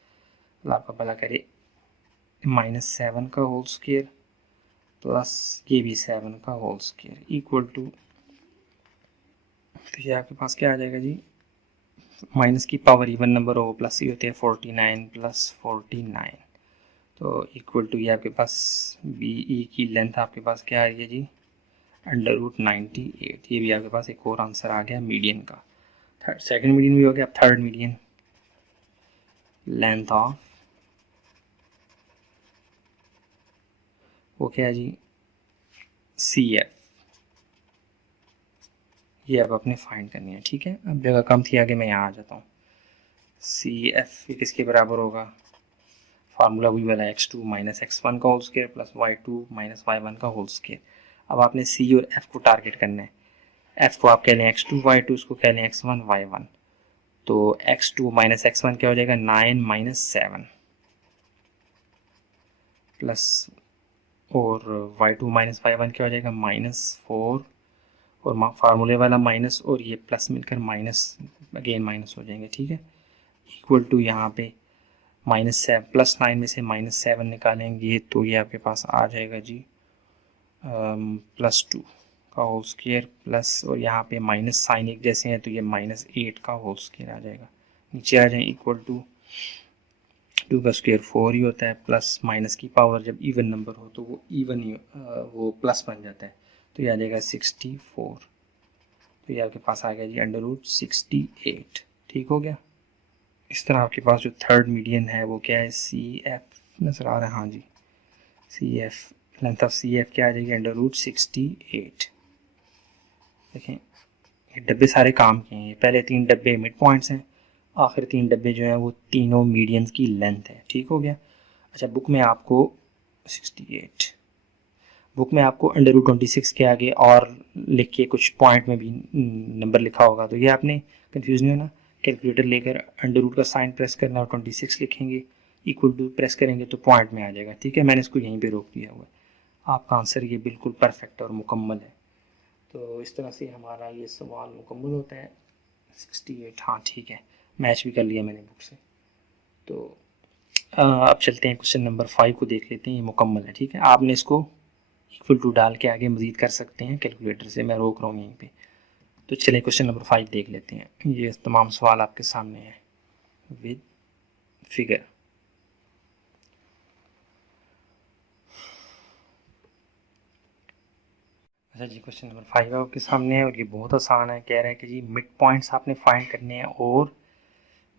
अल्लाह आपका भला करे, -7 का होल स्क्वायर प्लस ये भी 7 का होल स्क्वायर इक्वल टू, तो ये आपके पास क्या आ जाएगा जी, माइनस की पावर इवन नंबर हो प्लस ही होते हैं, 49 प्लस 49, तो इक्वल टू, ये आपके पास बी ई की लेंथ आपके पास क्या आ रही है जी, अंडर रूट 98। ये भी आपके पास एक और आंसर आ गया मीडियन का। थर्ड, सेकंड मीडियन भी हो गया। अब थर्ड मीडियन, लेंथ ऑफ, वो क्या है जी, सी एफ, ये अब अपने फाइंड करनी है, ठीक है। अब जगह कम थी, आगे मैं यहाँ आ जाता हूँ। सी एफ किसके बराबर होगा, फार्मूला वही वाला, x2 माइनस x1 का whole square plus y2 minus y1 का होल स्क्वायर। अब आपने सी और एफ को टारगेट करना है। एफ को आप कह लें x2 y2, उसको कह लें x1 y1। तो x2 माइनस x1 क्या हो जाएगा, 9 माइनस 7 प्लस, और y2 माइनस y1 क्या हो जाएगा, -4, और फार्मूले वाला माइनस और ये प्लस मिलकर माइनस, अगेन माइनस हो जाएंगे, ठीक है। इक्वल टू, यहाँ पे -7 प्लस 9 में से -7 निकालेंगे, तो ये आपके पास आ जाएगा जी +2 का होल स्क्वायर प्लस, और यहाँ पे माइनस साइन एक जैसे हैं, तो ये -8 का होल स्क्वायर आ जाएगा। नीचे आ जाए, इक्वल टू 2 का स्क्वायर 4 ही होता है, प्लस माइनस की पावर जब इवन नंबर हो तो वो इवन ही वो प्लस बन जाता है, तो ये आ जाएगा 64। तो ये आपके पास आ गया जी अंडर रूट 68, ठीक हो गया। इस तरह आपके पास जो थर्ड मीडियन है वो क्या है, सी एफ नजर आ रहा है, हाँ जी, C F, length of C F क्या आ जाएगी, अंडर रूट 68। देखें, ये डब्बे सारे काम के हैं, पहले 3 डब्बे मिड पॉइंट्स हैं, आखिर 3 डब्बे जो हैं वो तीनों मीडियंस की लेंथ है, ठीक हो गया। अच्छा, बुक में आपको 68, बुक में आपको अंडर रूट 26 के आगे और लिख के कुछ पॉइंट में भी नंबर लिखा होगा, तो ये आपने कंफ्यूज नहीं होना, कैलकुलेटर लेकर अंडर रूट का साइन प्रेस करना और 26 लिखेंगे, इक्वल टू प्रेस करेंगे तो पॉइंट में आ जाएगा, ठीक है। मैंने इसको यहीं पे रोक दिया हुआ है। आपका आंसर ये बिल्कुल परफेक्ट और मुकम्मल है। तो इस तरह से हमारा ये सवाल मुकम्मल होता है। 68, हाँ ठीक है, मैच भी कर लिया मैंने बुक से। तो अब चलते हैं क्वेश्चन नंबर 5 को देख लेते हैं, ये मुकम्मल है, ठीक है। आपने इसको इक्वल टू डाल के आगे मज़ीद कर सकते हैं कैलकुलेटर से, मैं रोक रहा हूँ यहीं पे। तो चलिए क्वेश्चन नंबर 5 देख लेते हैं। ये तमाम सवाल आपके सामने है विद फिगर। अच्छा जी, क्वेश्चन नंबर 5 आपके सामने है और ये बहुत आसान है। कह रहा है कि जी मिड पॉइंट्स आपने फाइंड करने हैं और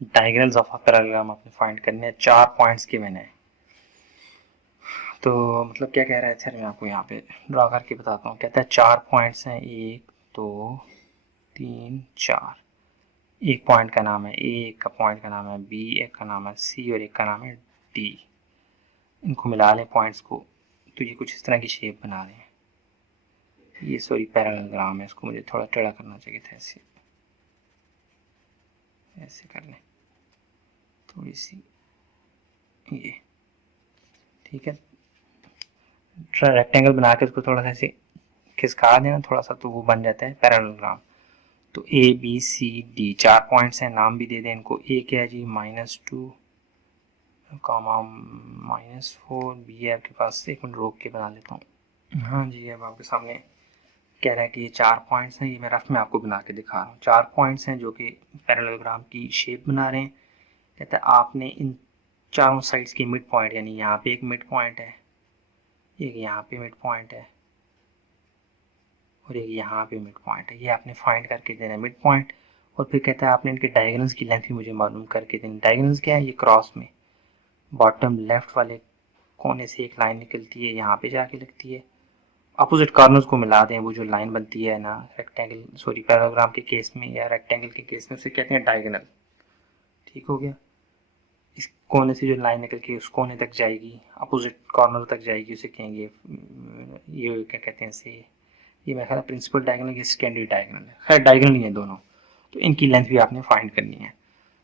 डायगोनल्स ऑफ अ पैराग्राम आपने फाइंड करने हैं। 4 पॉइंट्स गिवन है। तो मतलब क्या कह रहा है, सर मैं आपको यहाँ पे ड्रा करके बताता हूँ। कहता है 4 पॉइंट्स हैं, 1 2 3 4। एक पॉइंट का नाम है ए, एक का पॉइंट का नाम है बी, एक का नाम है सी और एक का नाम है डी। इनको मिला लें पॉइंट्स को, तो ये कुछ इस तरह की शेप बना रहे हैं। ये सॉरी पैरेललोग्राम है, इसको मुझे थोड़ा टेढ़ा करना चाहिए था, ऐसे ऐसे कर लें थोड़ी सी, ये ठीक है। रेक्टेंगल बना के उसको थोड़ा सा ऐसे खिसका देना थोड़ा सा, तो वो बन जाता है पैरेललोग्राम। तो A B C D 4 points हैं, नाम भी दे दें इनको। ए क्या है जी -2 कामा -4, बी है आपके पास, एक मिनट रोक के बना लेता हूँ। हाँ जी, अब आपके सामने कह रहा है कि ये 4 पॉइंट्स हैं, ये मैं रफ में आपको बना के दिखा रहा हूँ। 4 पॉइंट्स हैं जो कि पैरेललोग्राम की शेप बना रहे हैं। कहता है आपने इन चारों साइड्स की मिड पॉइंट, यानी यहाँ पे एक मिड पॉइंट है, एक यहाँ पे मिड पॉइंट है और एक यहाँ पे मिड पॉइंट है, ये आपने फाइंड करके देना है मिड पॉइंट। और फिर कहता है आपने इनके डायगोनल्स की लेंथ भी मुझे मालूम करके देनी। डायगोनल्स क्या है, ये क्रॉस में बॉटम लेफ्ट वाले कोने से एक लाइन निकलती है, यहाँ पे जाके लगती है, अपोजिट कॉर्नर्स को मिला दें, वो जो लाइन बनती है ना रेक्टेंगल, सॉरी पैराग्राम के केस में या रेक्टेंगल के केस में उसे कहते हैं डायगोनल। ठीक हो गया। इस कोने से जो लाइन निकल के उस कोने तक जाएगी, अपोजिट कॉर्नर तक जाएगी, उसे कहेंगे ये क्या कहते हैं इसे, ये मेरा ख्याल प्रिंसिपल डायगोनल या सेकेंडरी डायगोनल है, खैर डायगोनल ही है दोनों। तो इनकी लेंथ भी आपने फाइंड करनी है।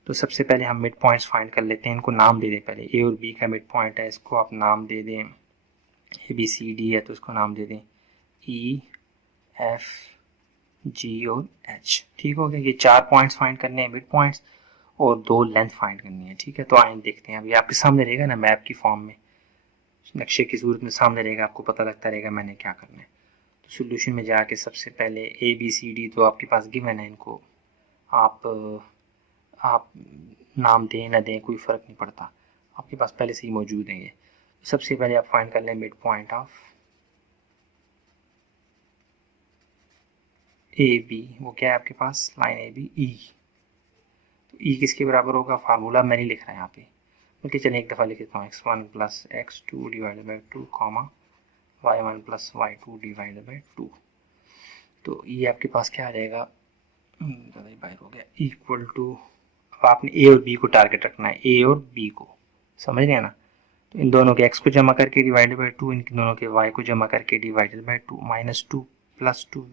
तो सबसे पहले हम मिड पॉइंट्स फाइंड कर लेते हैं, इनको नाम दे दें पहले। ए और बी का मिड पॉइंट है, इसको आप नाम दे दें, ए बी सी डी है तो इसको नाम दे दें ई एफ जी और एच। ठीक हो गया। ये 4 पॉइंट्स फाइंड करने हैं मिड पॉइंट्स, और 2 लेंथ फाइंड करनी है। ठीक है, तो आइए देखते हैं। अभी आपके सामने रहेगा ना मैप की फॉर्म में, नक्शे की सूरत में सामने रहेगा, आपको पता लगता रहेगा मैंने क्या करना है। तो सोल्यूशन में जाके सबसे पहले ए बी सी डी तो आपके पास गिवन है, इनको आप नाम दें ना दें कोई फ़र्क नहीं पड़ता, आपके पास पहले से ही मौजूद है ये। सबसे पहले आप फाइंड कर लें mid point of A B, वो क्या है आपके पास, लाइन ए बी ई। तो ई किसके बराबर होगा, फार्मूला मैं नहीं लिख रहा है यहाँ पे, बल्कि चलिए एक दफ़ा लिख देता हूँ, x1 plus x2 divided by 2 comma y1 plus y2 divided by 2। तो ये आपके पास क्या आ जाएगा, ज़्यादा ही बाहर हो गया, इक्वल टू, अब आपने ए और बी को टारगेट रखना है, ए और बी को, समझ रहे हैं ना। तो इन दोनों के x को जमा करके डिवाइडेड बाई 2, इन दोनों के y को जमा करके divided by 2, -2 plus 2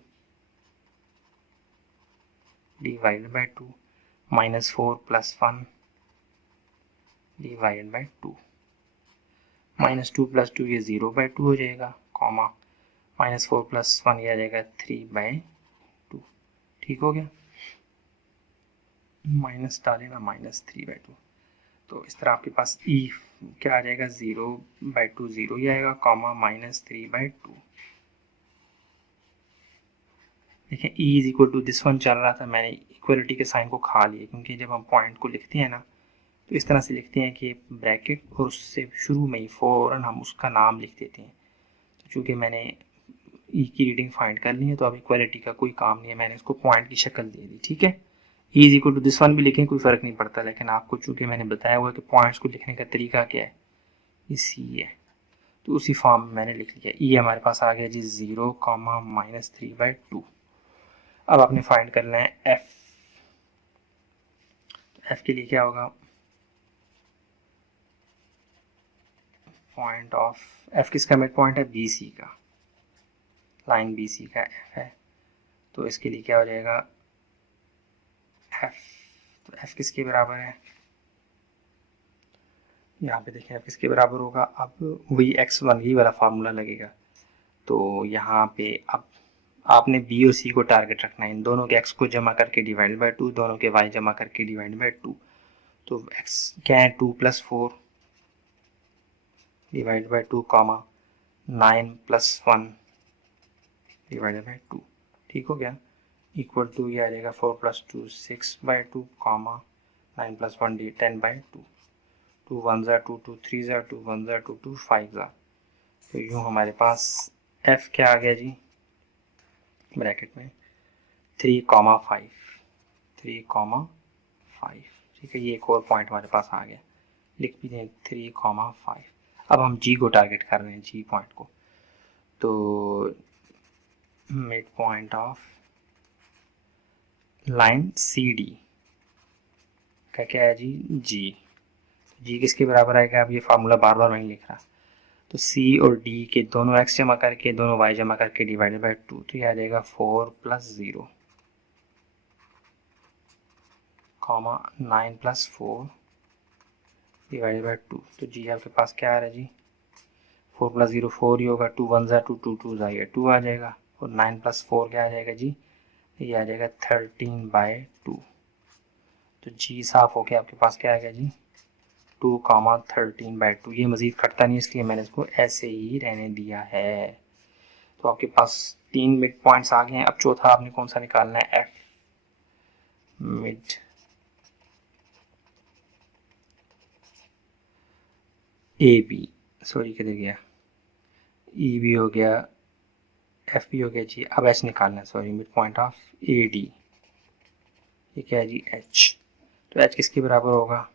divided by 2, -4 plus 1 divided by 2, -2 plus 2 ये 0/2 हो जाएगा, कॉमा -4 प्लस 1 ये आ जाएगा 3/2। ठीक हो गया, माइनस डाले ना, -3/2। तो इस तरह आपके पास ई क्या आ जाएगा, 0/2 0 ही आएगा, कॉमा -3/2। देखिए E is equal to this one चल रहा था, मैंने इक्वलिटी के साइन को खा लिया, क्योंकि जब हम पॉइंट को लिखते हैं ना तो इस तरह से लिखते हैं कि ब्रैकेट और उससे शुरू में ही फ़ौरन हम उसका नाम लिख देते हैं। तो चूँकि मैंने ई की रीडिंग फाइंड कर ली है तो अब इक्वलिटी का कोई काम नहीं है, मैंने इसको पॉइंट की शक्ल दे दी। ठीक है, E is equal to this one भी लिखें कोई फ़र्क नहीं पड़ता, लेकिन आपको चूँकि मैंने बताया हुआ है कि पॉइंट्स को लिखने का तरीका क्या है, ये सी है, तो उसी फॉर्म में मैंने लिख लिया। ई हमारे पास आ गया जी 0, -3/2। अब आपने फाइंड करना है एफ। तो एफ के लिए क्या होगा, पॉइंट ऑफ एफ किसका मिड पॉइंट है, बी सी का, लाइन बी सी का एफ है, तो इसके लिए क्या हो जाएगा एफ। तो एफ किसके बराबर है, यहाँ पे देखें एफ किसके बराबर होगा, अब वही x1 ही वाला फार्मूला लगेगा। तो यहाँ पे अब आपने बी और सी को टारगेट रखना है, इन दोनों के x को जमा करके डिवाइड बाई 2, दोनों के y जमा करके डिवाइड बाई 2। तो x क्या है, 2 + 4 divide by 2, comma 9 + 1 divided by 2। ठीक हो गया, इक्वल टू ये आ जाएगा 4 + 2 6/2, कॉमा 9 + 1 10/2। 2 1 ज़ा 2, 2 3 ज़ा 2, 1 ज़ा 2, 2 5 ज़ा। तो यूँ हमारे पास f क्या आ गया जी, ब्रैकेट में 3,5 3,5। ठीक है, ये एक और पॉइंट हमारे पास आ गया, लिख भी दें 3,5। अब हम g को टारगेट कर रहे हैं, g पॉइंट को। तो mid point of line C D का क्या है जी, g। g किसके बराबर आएगा, अब ये फार्मूला बार बार नहीं लिख रहा, तो सी और डी के दोनों एक्स जमा करके दोनों वाई जमा करके डिवाइडेड बाई 2, तो ये आ जाएगा 4 + 0 कॉमा 9 + 4 डिवाइडेड बाई 2। तो जी आपके पास क्या आ रहा है जी, 4 + 0 4 ही होगा, 2 1 ज़ा 2, 2 2 ज़ा 2 आ जाएगा, और 9 + 4 क्या आ जाएगा जी, ये आ जाएगा 13/2। तो जी साफ हो गया, आपके पास क्या आ गया जी 2, 13/2। ये मज़ीद कटता नहीं इसलिए मैंने इसको ऐसे ही रहने दिया है। तो आपके पास 3 मिड पॉइंट्स आ गए हैं। अब चौथा आपने कौन सा निकालना है, F mid A B, sorry किधर गया, ई भी हो गया, एफ भी हो गया जी। अब एच निकालना है, sorry mid point of A D, ये क्या है जी एच। तो एच किसके बराबर होगा,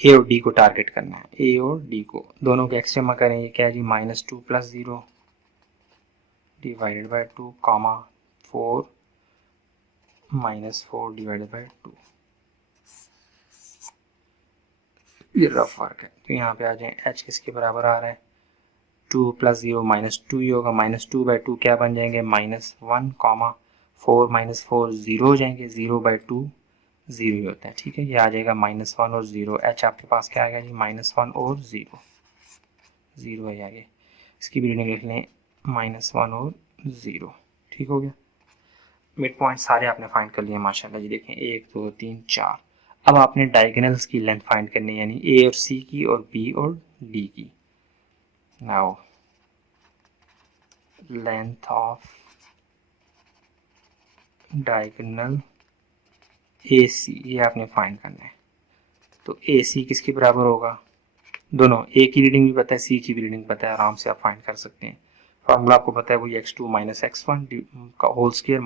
ए और डी को टारगेट करना है, ए और डी को दोनों के एक्स जमा करें, ये क्या है जी -2 + 0 divided by 2 comma 4 -4 divided by 2। ये रफ वर्क है। तो यहाँ पे आ जाए, एच किसके बराबर आ रहा है 2 + 0 -2 ही होगा, -2/2 क्या बन जाएंगे -1 कॉमा 4 -4 0 हो जाएंगे, 0/2 0 ही होता है, ठीक है। ये आ जाएगा -1 और 0। एच आपके पास क्या आ गया जी -1 और 0 है आगे, इसकी भी रीडिंग लिख लें -1 और 0, ठीक हो गया। मिड पॉइंट सारे आपने फाइंड कर लिए माशाल्लाह जी। देखें 1 2 3 4। अब आपने डायगोनल्स की लेंथ फाइंड करनी है, यानी ए और सी की और बी और डी की। Now length of diagonal A C, ये आपने फाइंड करना है। तो ए सी किसके बराबर होगा, दोनों ए की रीडिंग भी पता है, सी की भी रीडिंग पता है, आराम से आप फाइंड कर सकते हैं। फॉर्मूला आपको पता है, वही x2 - x1 का whole square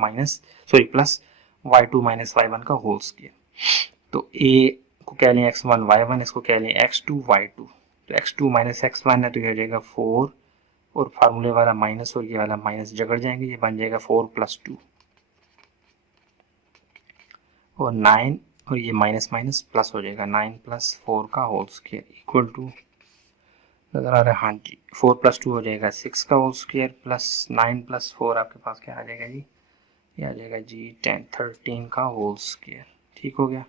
plus y2 - y1 का होल स्क्वायर। तो a को कह लें x1 y1, इसको कह लें x2 y2। तो x2 - x1 है तो ये हो जाएगा 4, और फार्मूले वाला माइनस और ये वाला माइनस जगड़ जाएंगे, ये बन जाएगा 4 + 2 और 9, और ये माइनस माइनस प्लस हो जाएगा, 9 + 4 का होल स्क्वायर इक्वल टू, नजर आ रहा है, हाँ जी 4 + 2 हो जाएगा 6 का होल स्क्वायर प्लस 9 + 4 आपके पास क्या आ जाएगा जी, ये आ जाएगा जी 13 का होल स्क्वायर, ठीक हो गया।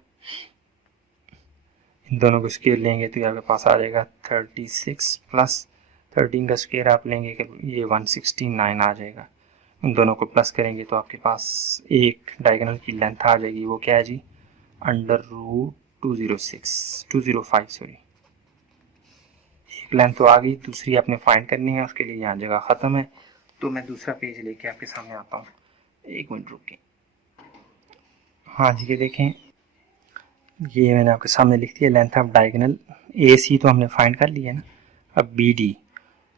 इन दोनों को स्क्वायर लेंगे तो ये आपके पास आ जाएगा 36 प्लस 13 का स्क्वायर आप लेंगे कि ये 169 आ जाएगा। इन दोनों को प्लस करेंगे तो आपके पास एक डायगोनल की लेंथ आ जाएगी, वो क्या है जी √205, सॉरी एक लेंथ तो आ गई, दूसरी आपने फाइंड करनी है, उसके लिए यहाँ जगह ख़त्म है। तो मैं दूसरा पेज लेके आपके सामने आता हूँ, 1 मिनट रुकें। हाँ जी ये देखें, ये मैंने आपके सामने लिख दिया लेंथ ऑफ डायगोनल ए सी, तो हमने फाइंड कर लिया ना। अब बी डी,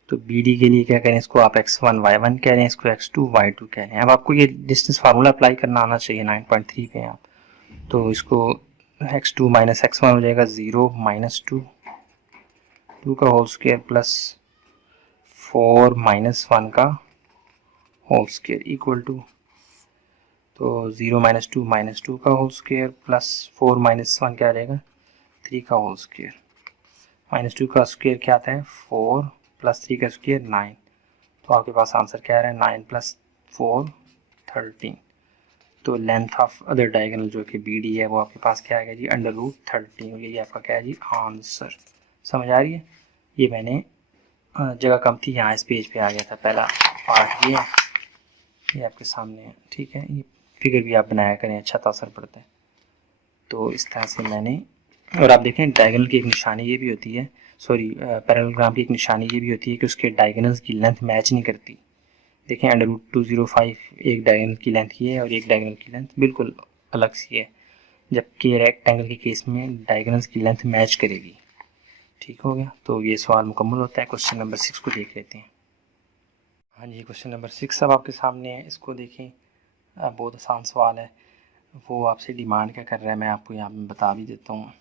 तो बी डी के लिए क्या करें, इसको आप x1 y1 कह रहे हैं, इसको x2 y2 कह रहे हैं। अब आपको ये डिस्टेंस फार्मूला अप्लाई करना आना चाहिए 9.3 पे आप, तो इसको x2 - x1 हो जाएगा 0 - 2 का होल स्क्वायर प्लस 4 - 1 का होल स्क्वायर इक्वल टू, तो 0 - 2 - 2 का होल स्क्वायर प्लस 4 - 1 क्या आ जाएगा 3 का होल स्क्वायर, -2 का स्क्वायर क्या आता है 4 प्लस 3 का स्क्वायर 9। तो आपके पास आंसर क्या आ रहा है 9 + 4 13। तो लेंथ ऑफ अदर डायगोनल जो कि बी डी है वो आपके पास क्या आएगा जी √13, और ये आपका क्या है जी आंसर। समझ आ रही है, ये मैंने जगह कम थी यहाँ इस पेज पे आ गया था, पहला पार्ट ये आपके सामने है, ठीक है। ये फिगर भी आप बनाया करें, अच्छा तो असर पड़ता है। तो इस तरह से मैंने, और आप देखें डायगोनल की एक निशानी ये भी होती है, सॉरी पैरेललोग्राम की एक निशानी ये भी होती है कि उसके डायगोनल्स की लेंथ मैच नहीं करती। देखें √205 एक डायगोनल की लेंथ ये है और एक डायगोनल की लेंथ बिल्कुल अलग सी है, जबकि रेक्टेंगल के केस में डायगोनल्स की लेंथ मैच करेगी, ठीक हो गया। तो ये सवाल मुकम्मल होता है। क्वेश्चन नंबर 6 को देख लेते हैं। हाँ जी क्वेश्चन नंबर 6 अब आपके सामने है, इसको देखें। बहुत आसान सवाल है, वो आपसे डिमांड क्या कर रहा है मैं आपको यहाँ पे बता भी देता हूँ।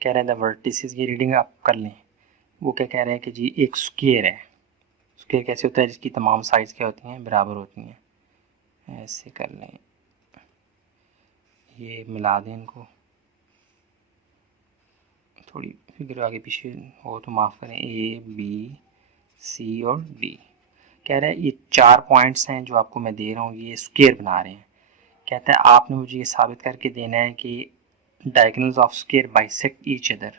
कह रहे हैं द वर्टिसेस की रीडिंग आप कर लें। वो क्या कह रहे हैं कि जी एक स्क्वायर है, स्क्वायर कैसे होता है जिसकी तमाम साइड्स क्या होती हैं बराबर होती हैं, ऐसे कर लें, ये मिला दें इनको, थोड़ी फिगर आगे पीछे हो तो माफ़ करें, ए बी सी और डी। कह रहा है ये 4 पॉइंट्स हैं जो आपको मैं दे रहा हूँ, ये स्क्वायर बना रहे हैं। कहता है आपने मुझे ये साबित करके देना है कि diagonals of square bisect each other,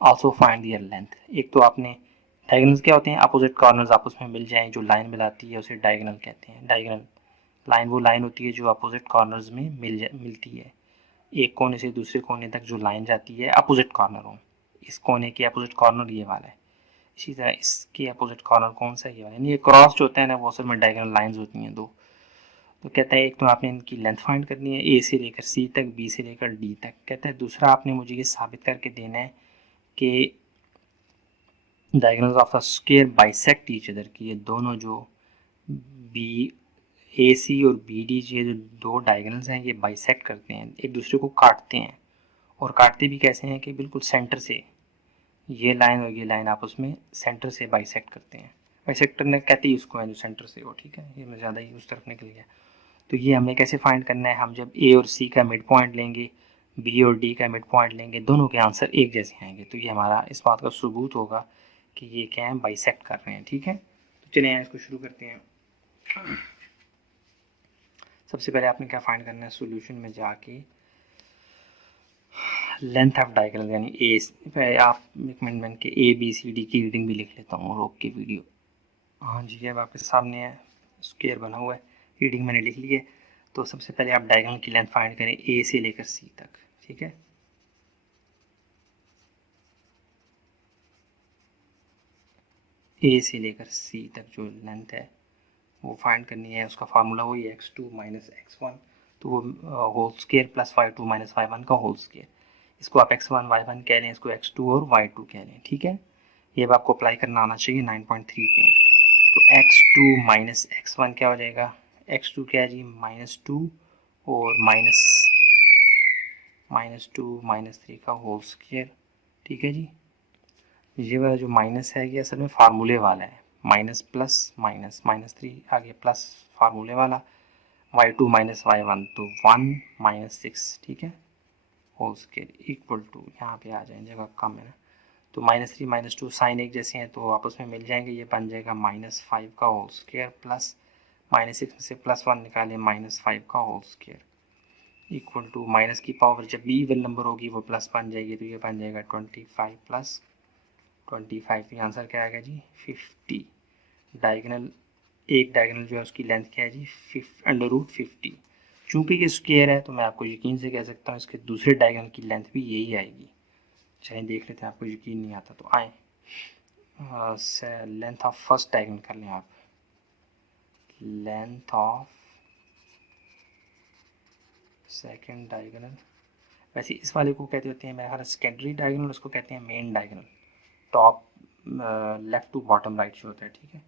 also find there length. एक तो आपने डायगोनल्स क्या होते हैं, अपोजिट कॉर्नर्स आपस में मिल जाएं, जो लाइन मिलाती है उसे डायगोनल कहते हैं। डायगोनल लाइन वो लाइन होती है जो अपोजिट कॉर्नर्स में मिलती है। एक कोने से दूसरे कोने तक जो लाइन जाती है अपोजिट कॉर्नर हो, इस कोने के अपोजिट कॉर्नर ये वाला है, इसी तरह इसके अपोजिट कॉर्नर कौन सा, ये वाला। यानी ये क्रॉस जो होता है ना, वो असल में डायगोनल लाइंस होती हैं दो। तो कहता है एक तो आपने इनकी लेंथ फाइंड करनी है, ए से लेकर सी तक, बी से लेकर डी तक। कहता है दूसरा आपने मुझे ये साबित करके देना है कि diagonals of the square bisect each other, की ये दोनों जो बी ए सी और बी डी, ये जो दो डायगोनल्स हैं ये बाइसेक्ट करते हैं, एक दूसरे को काटते हैं। और काटते भी कैसे हैं कि बिल्कुल सेंटर से, ये लाइन और ये लाइन आपस में सेंटर से बाइसेक्ट करते हैं। बाइसेक्ट करने कहते ही उसको है जो सेंटर से हो, ठीक है, ये मैं ज़्यादा ही उस तरफ निकल गया। तो ये हमें कैसे फाइंड करना है, हम जब ए और सी का मिड पॉइंट लेंगे, बी और डी का मिड पॉइंट लेंगे, दोनों के आंसर एक जैसे आएंगे, तो ये हमारा इस बात का सबूत होगा कि ये क्या है, बाइसेक्ट कर रहे हैं। ठीक है, तो चलिए इसको शुरू करते हैं। सबसे पहले आपने क्या फाइंड करना है, सॉल्यूशन में जाके लेंथ ऑफ डायगोनल, यानी ए, आप एक मिनट के ए बी सी डी की रीडिंग भी लिख लेता हूँ रोक के वीडियो। हाँ जी, अब आपके सामने है, स्क्वायर बना हुआ है, रीडिंग मैंने लिख ली है। तो सबसे पहले आप डायगोनल की लेंथ फाइंड करें ए से लेकर सी तक। ठीक है, ए से लेकर सी तक जो लेंथ है वो फाइंड करनी है। उसका फार्मूला वही है x2 माइनस x1, तो वो whole square plus y2 minus y1 का होल स्क्वायर। इसको आप x1 y1 कह लें, इसको x2 और y2 कह लें। ठीक है, ये अब आपको अप्लाई करना आना चाहिए 9.3 पे। तो x2 माइनस x1 क्या हो जाएगा, x2 क्या है जी, -2 और -2 -3 का होल स्क्वायर। ठीक है जी, ये वाला जो माइनस है ये असल में फार्मूले वाला है, माइनस प्लस माइनस, -3 आगे प्लस फार्मूले वाला, y2 माइनस y1 तो 1 माइनस 6। ठीक है, होल स्क्वायर इक्वल टू, यहाँ पे आ जाए जगह कम है ना, तो -3 -2 साइन एक जैसे हैं तो आपस में मिल जाएंगे, ये बन जाएगा -5 का होल स्क्वायर प्लस -6 में से +1 निकालें, -5 का whole square equal to minus की पावर जब भी इवन नंबर होगी वो प्लस बन जाएगी, तो ये बन जाएगा 25 प्लस 25। आंसर क्या आएगा जी, 50। डायगोनल, एक डायगोनल जो है उसकी लेंथ क्या है जी, √50। चूंकि ये स्क्वायर है तो मैं आपको यकीन से कह सकता हूँ इसके दूसरे डायगोनल की लेंथ भी यही आएगी। चलिए देख लेते हैं, आपको यकीन नहीं आता तो आए लेंथ ऑफ फर्स्ट डायगोनल कर लें आप, लेंथ ऑफ सेकंड डायगोनल। वैसे इस वाले को कहते होते हैं मेरे ख्याल सेकेंडरी डायगोनल, उसको कहते हैं main diagonal, top left to bottom right जो होता है। ठीक है,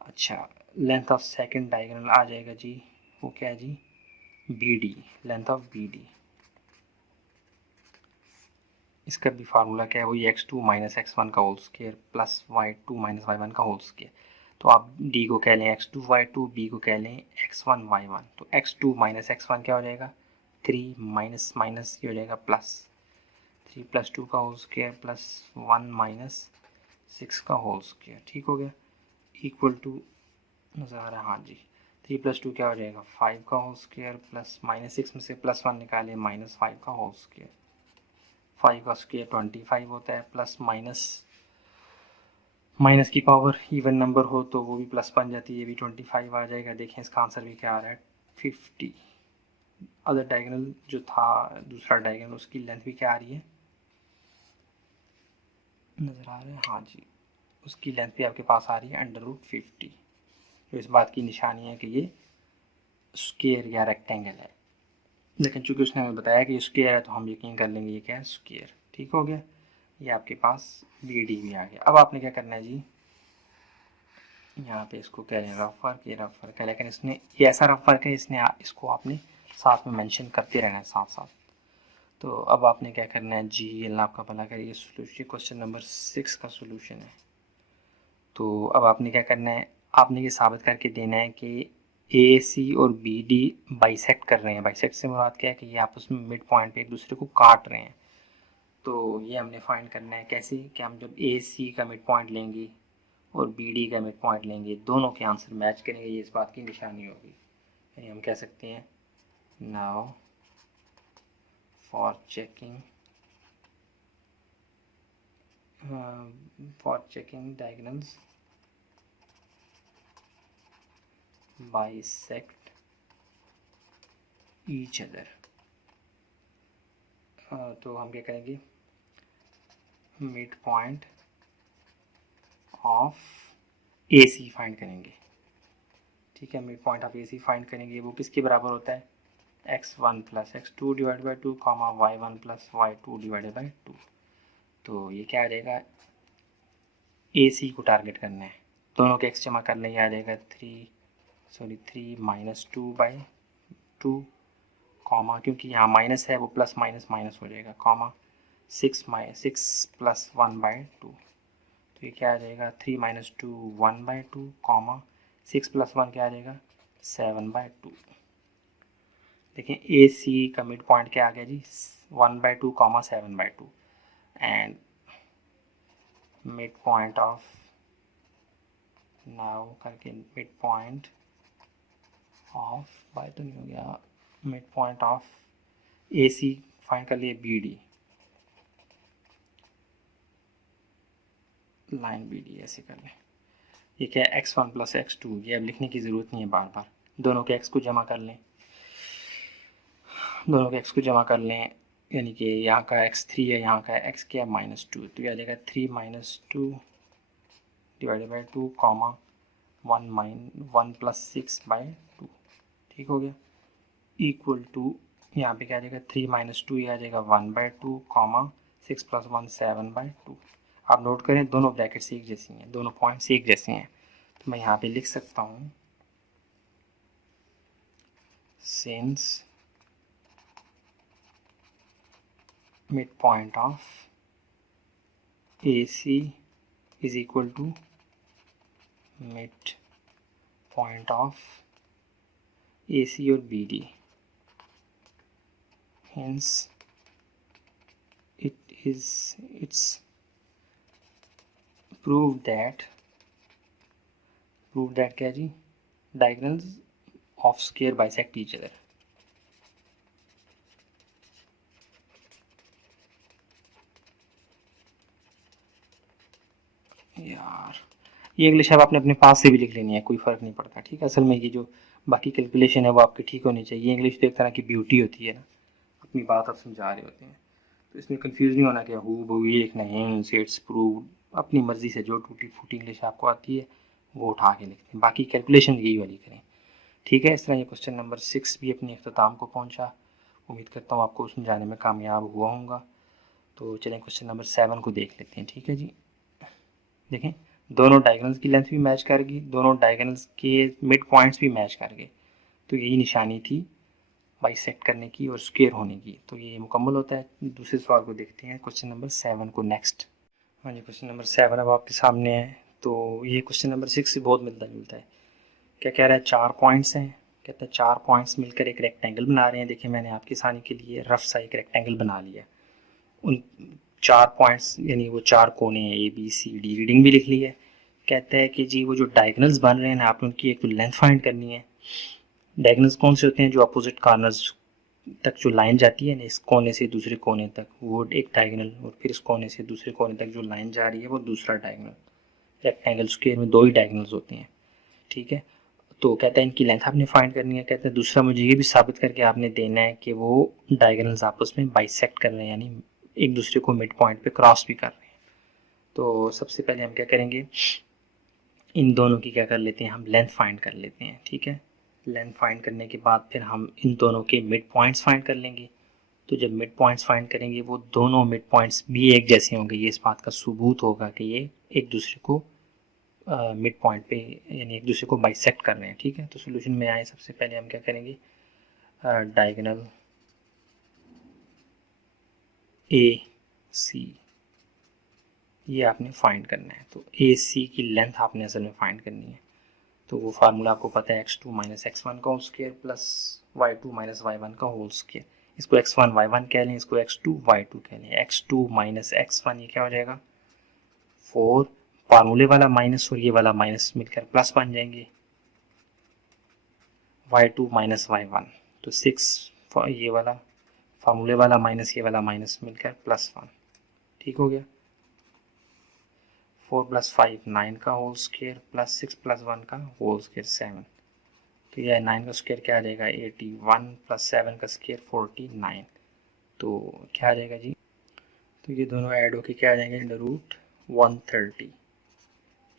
अच्छा, लेंथ ऑफ सेकंड डायगोनल आ जाएगा जी, वो क्या है जी, BD, लेंथ ऑफ BD। इसका भी फार्मूला क्या है, वही x2 माइनस x1 का whole square plus y2 minus y1 का होल स्क्वायर। तो आप D को कह लें x2 y2, B को कह लें x1 y1। तो x2 माइनस x1 क्या हो जाएगा, 3 माइनस माइनस ये हो जाएगा प्लस, 3 + 2 का होल स्क्वायर प्लस 1 माइनस 6 का होल स्क्वायर। ठीक हो गया, इक्वल टू नज़र आ रहा है, हाँ जी, 3 + 2 क्या हो जाएगा, 5 का होल स्क्वायर प्लस -6 में से +1 निकाले, -5 का होल स्क्वायर। 5 का स्क्वायर 25 होता है, प्लस माइनस की पावर इवन नंबर हो तो वो भी प्लस बन जाती है, ये भी 25 आ जाएगा। देखें इसका आंसर भी क्या आ रहा है, 50। अदर डायगोनल जो था दूसरा डायगोनल, उसकी लेंथ भी क्या आ रही है, नज़र आ रहा है, हाँ जी, उसकी लेंथ भी आपके पास आ रही है √50, जो इस बात की निशानी है कि ये स्क्वायर या रेक्टेंगल है। लेकिन चूंकि उसने हमें बताया कि स्क्वायर है तो हम यकीन कर लेंगे ये क्या है, स्क्वायर। ठीक हो गया, ये आपके पास BD भी आ गया। अब आपने क्या करना है जी, यहाँ पे इसको कह रहे हैं रफ वर्क, ये रफ वर्क है, लेकिन इसने ये ऐसा रफ वर्क है, इसको आपने साथ में मेंशन करते रहना है साथ साथ। तो अब आपने क्या करना है जी, अल्लाह आपका भला करे, ये सोल्यूशन क्वेश्चन नंबर 6 का सोल्यूशन है। तो अब आपने क्या करना है, आपने ये साबित करके देना है कि AC और BD बाइसेक्ट कर रहे हैं। बाइसेक्ट से मुराद क्या है कि ये आपस में मिड पॉइंट पे एक दूसरे को काट रहे हैं। तो ये हमने फाइंड करना है कैसे कि हम जब ए सी का मिड पॉइंट लेंगे और बी डी का मिड पॉइंट लेंगे, दोनों के आंसर मैच करेंगे, ये इस बात की निशानी होगी। यानी हम कह सकते हैं now for checking diagonals bisect each other। तो हम क्या करेंगे, mid point of A C find करेंगे। ठीक है, mid point of A C find करेंगे, वो किसके बराबर होता है, x1 plus x2 divide by 2 comma y1 plus y2 divided by 2। तो ये क्या आ जाएगा, ए सी को टारगेट करना है, दोनों के x जमा करने, ये आ जाएगा 3 माइनस 2 बाई 2 कॉमा, क्योंकि यहाँ माइनस है वो प्लस माइनस माइनस हो जाएगा, कॉमा 6 प्लस 1 बाई 2। तो ये क्या आ जाएगा, 3 माइनस 2 1 बाई 2 कॉमा 6 प्लस 1 क्या आ जाएगा 7 बाई 2। देखिए ए सी का मिड पॉइंट क्या आ गया जी, 1 by 2 comma 7 by 2 and mid point of, now करके मिड पॉइंट ऑफ बाई तो नहीं हो गया, mid point of A C find कर लिए B D, line B D ऐसे कर लें। ये क्या है x1 प्लस x2, ये अब लिखने की ज़रूरत नहीं है बार बार, दोनों के x को जमा कर लें, दोनों के x को जमा कर लें, यानी कि यहाँ का x3 है, यहाँ का x क्या है -2, तो ये आ जाएगा 3 minus 2 divided by 2 comma 1 plus 6 by 2। ठीक हो गया, इक्वल टू यहाँ पे क्या आ जाएगा 3 माइनस 2, ये आ जाएगा 1 बाई 2 कॉमा 6 प्लस 1 7 बाई 2। आप नोट करें दोनों ब्रैकेट्स एक जैसी हैं, दोनों पॉइंट्स एक जैसे हैं, तो मैं यहाँ पे लिख सकता हूँ since mid point of A C is equal to mid point of A C और B D, hence it's proved that क्या जी, diagonals of square bisect each other। यार ये इंग्लिश अब आपने अपने पास से भी लिख लेनी है, कोई फ़र्क नहीं पड़ता। ठीक है, असल में ये जो बाकी कैलकुलेशन है वो आपकी ठीक होनी चाहिए। इंग्लिश तो एक तरह की ब्यूटी होती है ना, अपनी बात आप समझा रहे होते हैं, तो इसमें कंफ्यूज नहीं होना कि हु बहु ये लिखना है, इट्स प्रूव, अपनी मर्ज़ी से जो टूटी फूटी इंग्लिश आपको आती है वो उठा के लिखते हैं, बाकी कैलकुलेशन यही वाली करें। ठीक है, इस तरह ये क्वेश्चन नंबर 6 भी अपने अख्ताम को पहुंचा। उम्मीद करता हूँ आपको समझाने में कामयाब हुआ होगा। तो चलें क्वेश्चन नंबर 7 को देख लेते हैं। ठीक है जी, देखें दोनों डायगोनल्स की लेंथ भी मैच कर गई, दोनों डायगोनल्स के मिड पॉइंट्स भी मैच कर गए, तो यही निशानी थी बाइसेक्ट करने की और स्क्वायर होने की, तो ये मुकम्मल होता है। दूसरे सवाल को देखते हैं, क्वेश्चन नंबर 7 को नेक्स्ट। हाँ जी, क्वेश्चन नंबर 7 अब आपके सामने है। तो ये क्वेश्चन नंबर 6 से बहुत मिलता जुलता है। क्या कह रहा है, 4 पॉइंट्स हैं, कहता है 4 पॉइंट्स मिलकर एक रेक्टेंगल बना रहे हैं। देखिए मैंने आपके आसानी के लिए रफ सा एक रेक्टेंगल बना लिया। उन 4 पॉइंट्स यानी वो 4 कोने हैं, A B C D, reading भी लिख ली है। कहता है कि जी वो जो डायगोनल्स बन रहे हैं ना, आपने उनकी एक तो लेंथ फाइंड करनी है। डायगोनल्स कौन से होते हैं, जो अपोजिट कॉर्नर्स तक जो लाइन जाती है ना, इस कोने से दूसरे कोने तक, वो एक डायगोनल, और फिर इस कोने से दूसरे कोने तक जो लाइन जा रही है वो दूसरा डायगोनल। रेक्टेंगल स्क्वायर में 2 ही डायगोनल्स होते हैं। ठीक है, तो कहता है इनकी लेंथ आपने फाइंड करनी है। कहता है दूसरा मुझे ये भी साबित करके आपने देना है कि वो डायगोनल्स आपस में बाइसेक्ट कर रहे हैं, यानी एक दूसरे को मिड पॉइंट पे क्रॉस भी कर रहे हैं। तो सबसे पहले हम क्या करेंगे, इन दोनों की क्या कर लेते हैं, हम लेंथ फाइंड कर लेते हैं। ठीक है, लेंथ फाइंड करने के बाद फिर हम इन दोनों के मिड पॉइंट्स फाइंड कर लेंगे। तो जब मिड पॉइंट्स फाइंड करेंगे वो दोनों मिड पॉइंट्स भी एक जैसे होंगे, ये इस बात का सबूत होगा कि ये एक दूसरे को मिड पॉइंट पे यानी एक दूसरे को बाइसेक्ट कर रहे हैं। ठीक है, तो सोल्यूशन में आए सबसे पहले हम क्या करेंगे, डायगोनल ए सी ये आपने फाइंड करना है। तो ए सी की लेंथ आपने असल में फाइंड करनी है। तो वो फार्मूला आपको पता है, x2 माइनस x1 का whole square plus y2 minus y1 का होल स्क्वायर। इसको x1 y1 कह लें, इसको x2 y2 कह लें। x2 माइनस x1 ये क्या हो जाएगा 4, फार्मूले वाला माइनस और ये वाला माइनस मिलकर प्लस बन जाएंगे, y2 माइनस y1 तो 6, ये वाला फार्मूले वाला माइनस ये वाला माइनस मिलकर +1, ठीक हो गया। 4 + 5 9 का होल स्क्वायर प्लस 6 + 1 का होल स्क्वायर 7, तो यह 9 का स्क्वायर क्या आ जाएगा 81 + 7 का स्क्वायर 49, तो क्या आ जाएगा जी, तो ये दोनों ऐड होके क्या आ जाएंगे √130।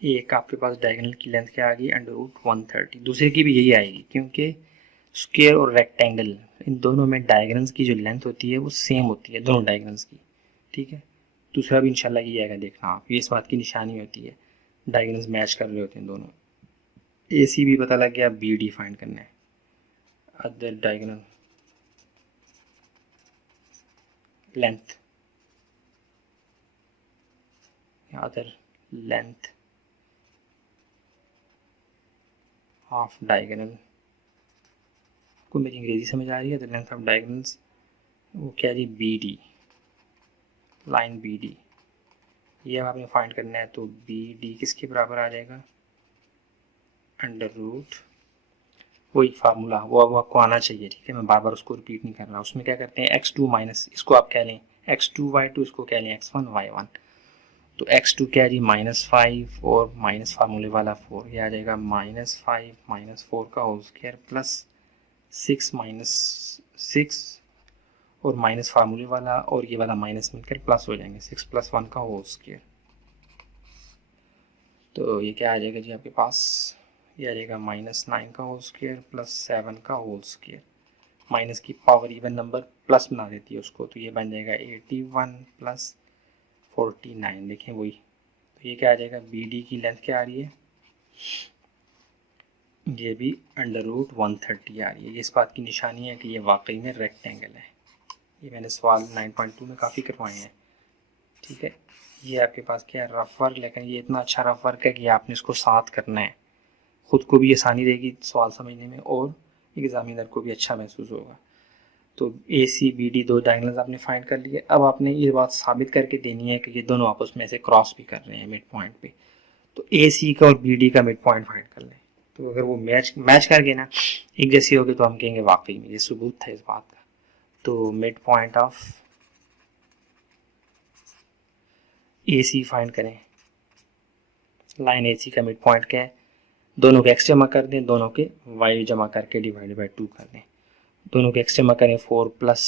एक आपके पास डायगोनल की लेंथ क्या आ गई √130, दूसरे की भी यही आएगी क्योंकि स्क्वायर और रेक्टेंगल इन दोनों में डायगोनल्स की जो लेंथ होती है वो सेम होती है दोनों डायगोनल्स की, ठीक है। दूसरा भी इंशाल्लाह ये आएगा, देखना आप, ये इस बात की निशानी होती है डायगोनल्स मैच कर रहे होते हैं दोनों। AC भी पता लग गया, BD फाइंड करना है, other diagonal length, other length of diagonal, को मेरी अंग्रेजी समझ आ रही है, द लेंथ ऑफ डायगोनल्स वो क्या जी BD, लाइन BD, ये आपने फाइंड करना है। तो BD किसके बराबर आ जाएगा √ वही फार्मूला वो अब आपको आना चाहिए, ठीक है, मैं बार बार उसको रिपीट नहीं कर रहा। उसमें क्या करते हैं x2 माइनस, इसको आप कह लें x2 y2, इसको कह लें x1 y1, तो x2 क्या है जी -5 और माइनस फार्मूले वाला 4, ये आ जाएगा -5 - 4 का होल स्क्वायर प्लस 6 - 6 और माइनस फार्मूले वाला और ये वाला माइनस मिलकर प्लस हो जाएंगे 6 + 1 का होल स्क्वायर, तो ये क्या आ जाएगा जी आपके पास, ये आ जाएगा -9 का होल स्क्वायर प्लस 7 का होल स्क्वायर, माइनस की पावर इवन नंबर प्लस बना देती है उसको, तो ये बन जाएगा 81 + 49, देखें वही, तो ये क्या आ जाएगा BD की लेंथ क्या आ रही है, ये भी √130 आ रही है। ये इस बात की निशानी है कि ये वाकई में रेक्टेंगल है। ये मैंने सवाल 9.2 में काफ़ी करवाए हैं, ठीक है। ये आपके पास क्या है रफ वर्क, लेकिन ये इतना अच्छा रफ वर्क है कि आपने इसको साथ करना है, खुद को भी आसानी देगी सवाल समझने में और एग्जामिनर को भी अच्छा महसूस होगा। तो AC BD दो डायगोनल्स आपने फाइंड कर लिए, अब आपने ये बात साबित करके देनी है कि ये दोनों आपस में ऐसे क्रॉस भी कर रहे हैं मिड पॉइंट पे, तो AC का और BD का मिड पॉइंट फाइंड कर लें, तो अगर वो मैच कर गए ना एक जैसी होगी तो हम कहेंगे वाकई में ये सबूत था इस बात का। तो mid point of AC find करें, लाइन AC का मिड पॉइंट क्या है, दोनों के x जमा कर दें, दोनों के y जमा करके /2 कर दें, दोनों के x जमा करें 4 प्लस,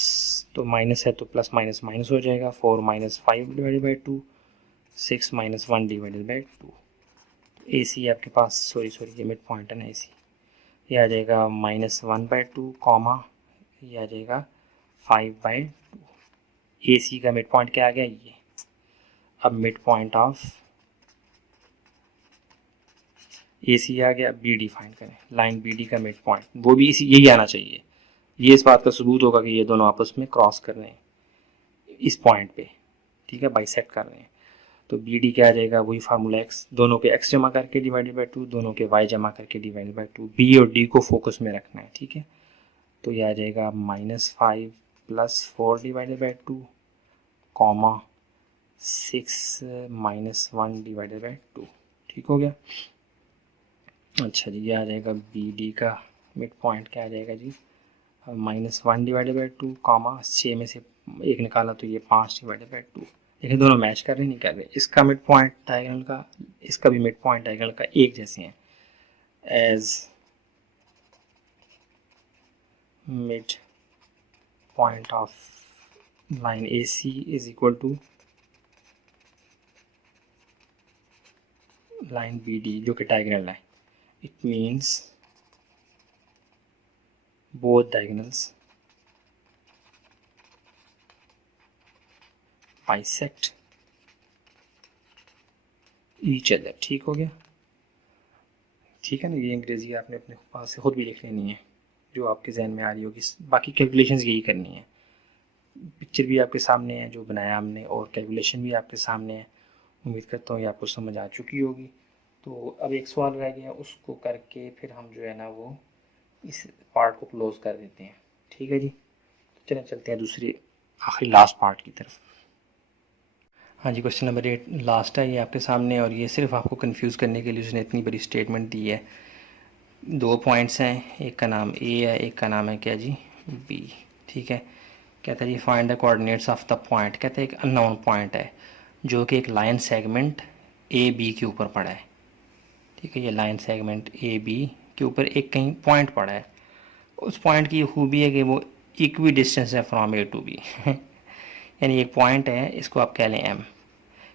तो माइनस है तो प्लस माइनस माइनस हो जाएगा, 4 - 5 /2, 6 - 1 /2, AC आपके पास सॉरी ये मिड पॉइंट है ना AC, ये आ जाएगा -1/2 कॉमा ये आ जाएगा 5/2, AC का मिड पॉइंट क्या आ गया ये। अब मिड पॉइंट ऑफ AC आ गया, BD फाइंड करें, लाइन BD का मिड पॉइंट वो भी इसी यही आना चाहिए, ये इस बात का सबूत होगा कि ये दोनों आपस में क्रॉस कर रहे हैं इस पॉइंट पे, ठीक है, बाइसेक्ट कर रहे हैं। तो BD क्या आ जाएगा वही फार्मूला x, दोनों के x जमा करके /2, दोनों के y जमा करके /2, B और D को फोकस में रखना है, ठीक है। तो ये आ जाएगा -5 + 4 /2 कॉमा 6 - 1 /2, ठीक हो गया। अच्छा जी, ये आ जाएगा BD का मिड पॉइंट क्या आ जाएगा जी -1 /2 कॉमा 6 में से 1 निकाला तो ये 5 /2, देखिए दोनों मैच कर रहे नहीं कर रहे। इसका मिड पॉइंट डायगोनल का, इसका भी मिड पॉइंट डायगोनल का एक जैसे हैं, as mid point of line AC is equal to line BD जो कि डायगोनल है, it means both diagonals bisect each other, ठीक हो गया, ठीक है ना। ये अंग्रेजी आपने अपने पास से खुद भी लिख लेनी है जो आपके जहन में आ रही होगी, बाकी कैलकुलेशंस यही करनी है। पिक्चर भी आपके सामने है जो बनाया हमने और कैलकुलेशन भी आपके सामने है, उम्मीद करता हूँ ये आपको समझ आ चुकी होगी। तो अब एक सवाल रह गया, उसको करके फिर हम जो है ना वो इस पार्ट को क्लोज कर देते हैं, ठीक है जी। चलिए चलते हैं दूसरी आखिरी लास्ट पार्ट की तरफ। हाँ जी, क्वेश्चन नंबर 8 लास्ट है ये आपके सामने, और ये सिर्फ आपको कंफ्यूज करने के लिए उसने इतनी बड़ी स्टेटमेंट दी है। 2 पॉइंट्स हैं, एक का नाम ए है, एक का नाम है क्या जी, बी। ठीक है, कहता है जी find the coordinates of the point. कहते हैं एक अननोन पॉइंट है जो कि एक लाइन सेगमेंट ए बी के ऊपर पड़ा है। ठीक है, ये लाइन सेगमेंट ए बी के ऊपर एक कहीं पॉइंट पड़ा है। उस पॉइंट की खूबी है कि वो इक्वी डिस्टेंस है फ्रॉम ए टू बी। यानी एक पॉइंट है, इसको आप कह लें एम।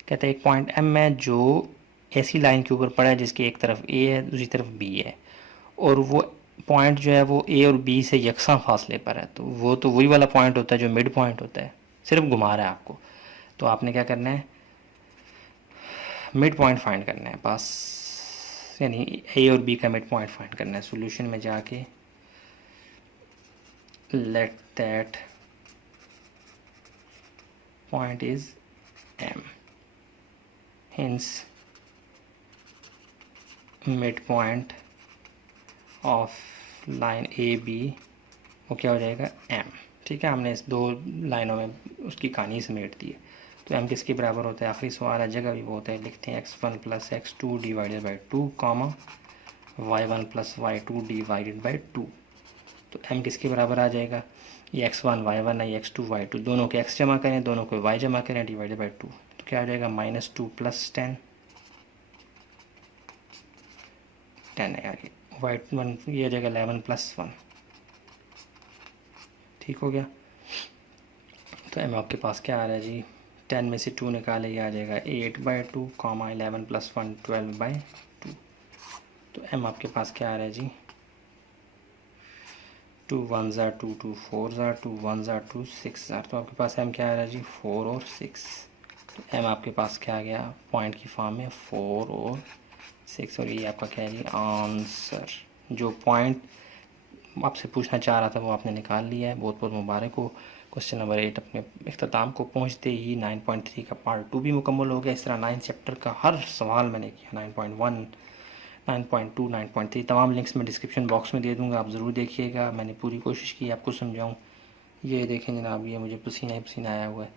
कहते हैं एक पॉइंट एम है जो ऐसी लाइन के ऊपर पड़ा है जिसकी एक तरफ ए है, दूसरी तरफ बी है, और वो पॉइंट जो है वो ए और बी से यकसा फासले पर है। तो वो तो वही वाला पॉइंट होता है जो मिड पॉइंट होता है, सिर्फ घुमा रहा है आपको। तो आपने क्या करना है, मिड पॉइंट फाइंड करना है बस, यानी ए और बी का मिड पॉइंट फाइंड करना है। सॉल्यूशन में जाके let that point is M, hence midpoint of line A B वो क्या हो जाएगा एम। ठीक है, हमने इस 2 लाइनों में उसकी कहानी समेट दी है। तो एम किसके बराबर होता है, आखिरी सवाल है, जगह भी वो होता है, लिखते हैं x1 + x2 divided by 2 comma y1 + y2 divided by 2। तो एम किसके बराबर आ जाएगा, ये x1 y1 है, ये x2 y2, दोनों के x जमा करें, दोनों को y जमा करें, डिवाइडेड बाई 2। तो क्या आ जाएगा -2 + 10 है आगे, y1 ये आ जाएगा 11 + 1। ठीक हो गया। तो एम आपके पास क्या आ रहा है जी, 10 में से 2 निकाले, ये आ जाएगा 8/2 कॉमा 11 + 1 12/2। तो एम आपके पास क्या आ रहा है जी, 2 1s are 2, 2 4s are 2, 1s are 2, 6 are। तो आपके पास एम क्या आ रहा है जी, 4 और 6। तो एम आपके पास क्या आ गया, पॉइंट की फॉर्म में 4 और 6, और ये आपका क्या है जी आंसर। जो पॉइंट आपसे पूछना चाह रहा था वो आपने निकाल लिया है, बहुत बहुत मुबारक हो। क्वेश्चन नंबर 8 अपने इख्तिताम को पहुंचते ही 9.3 का पार्ट 2 भी मुकम्मल हो गया। इस तरह 9 चैप्टर का हर सवाल मैंने किया, 9.1 9.2 9.3 तमाम लिंक्स मैं डिस्क्रिप्शन बॉक्स में दे दूंगा, आप ज़रूर देखिएगा। मैंने पूरी कोशिश की आपको समझाऊं। ये देखें जनाब, ये मुझे पसीना ही पसीना आया हुआ है,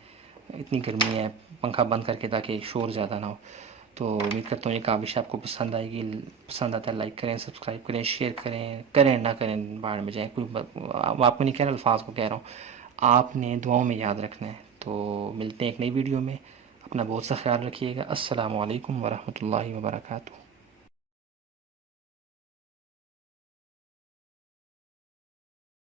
इतनी गर्मी है, पंखा बंद करके ताकि शोर ज़्यादा ना हो। तो उम्मीद करता हूँ ये काबिश आपको पसंद आएगी। पसंद आता है लाइक करें, सब्सक्राइब करें, शेयर करें, करें ना करें बाहर में जाए, कोई आपको नहीं कह रहा, अल्फाज को कह रहा हूँ, आपने दुआओं में याद रखना है। तो मिलते हैं एक नई वीडियो में, अपना बहुत सा ख्याल रखिएगा। अस्सलामु अलैकुम वरहमतुल्लाहि वबरकातुहू।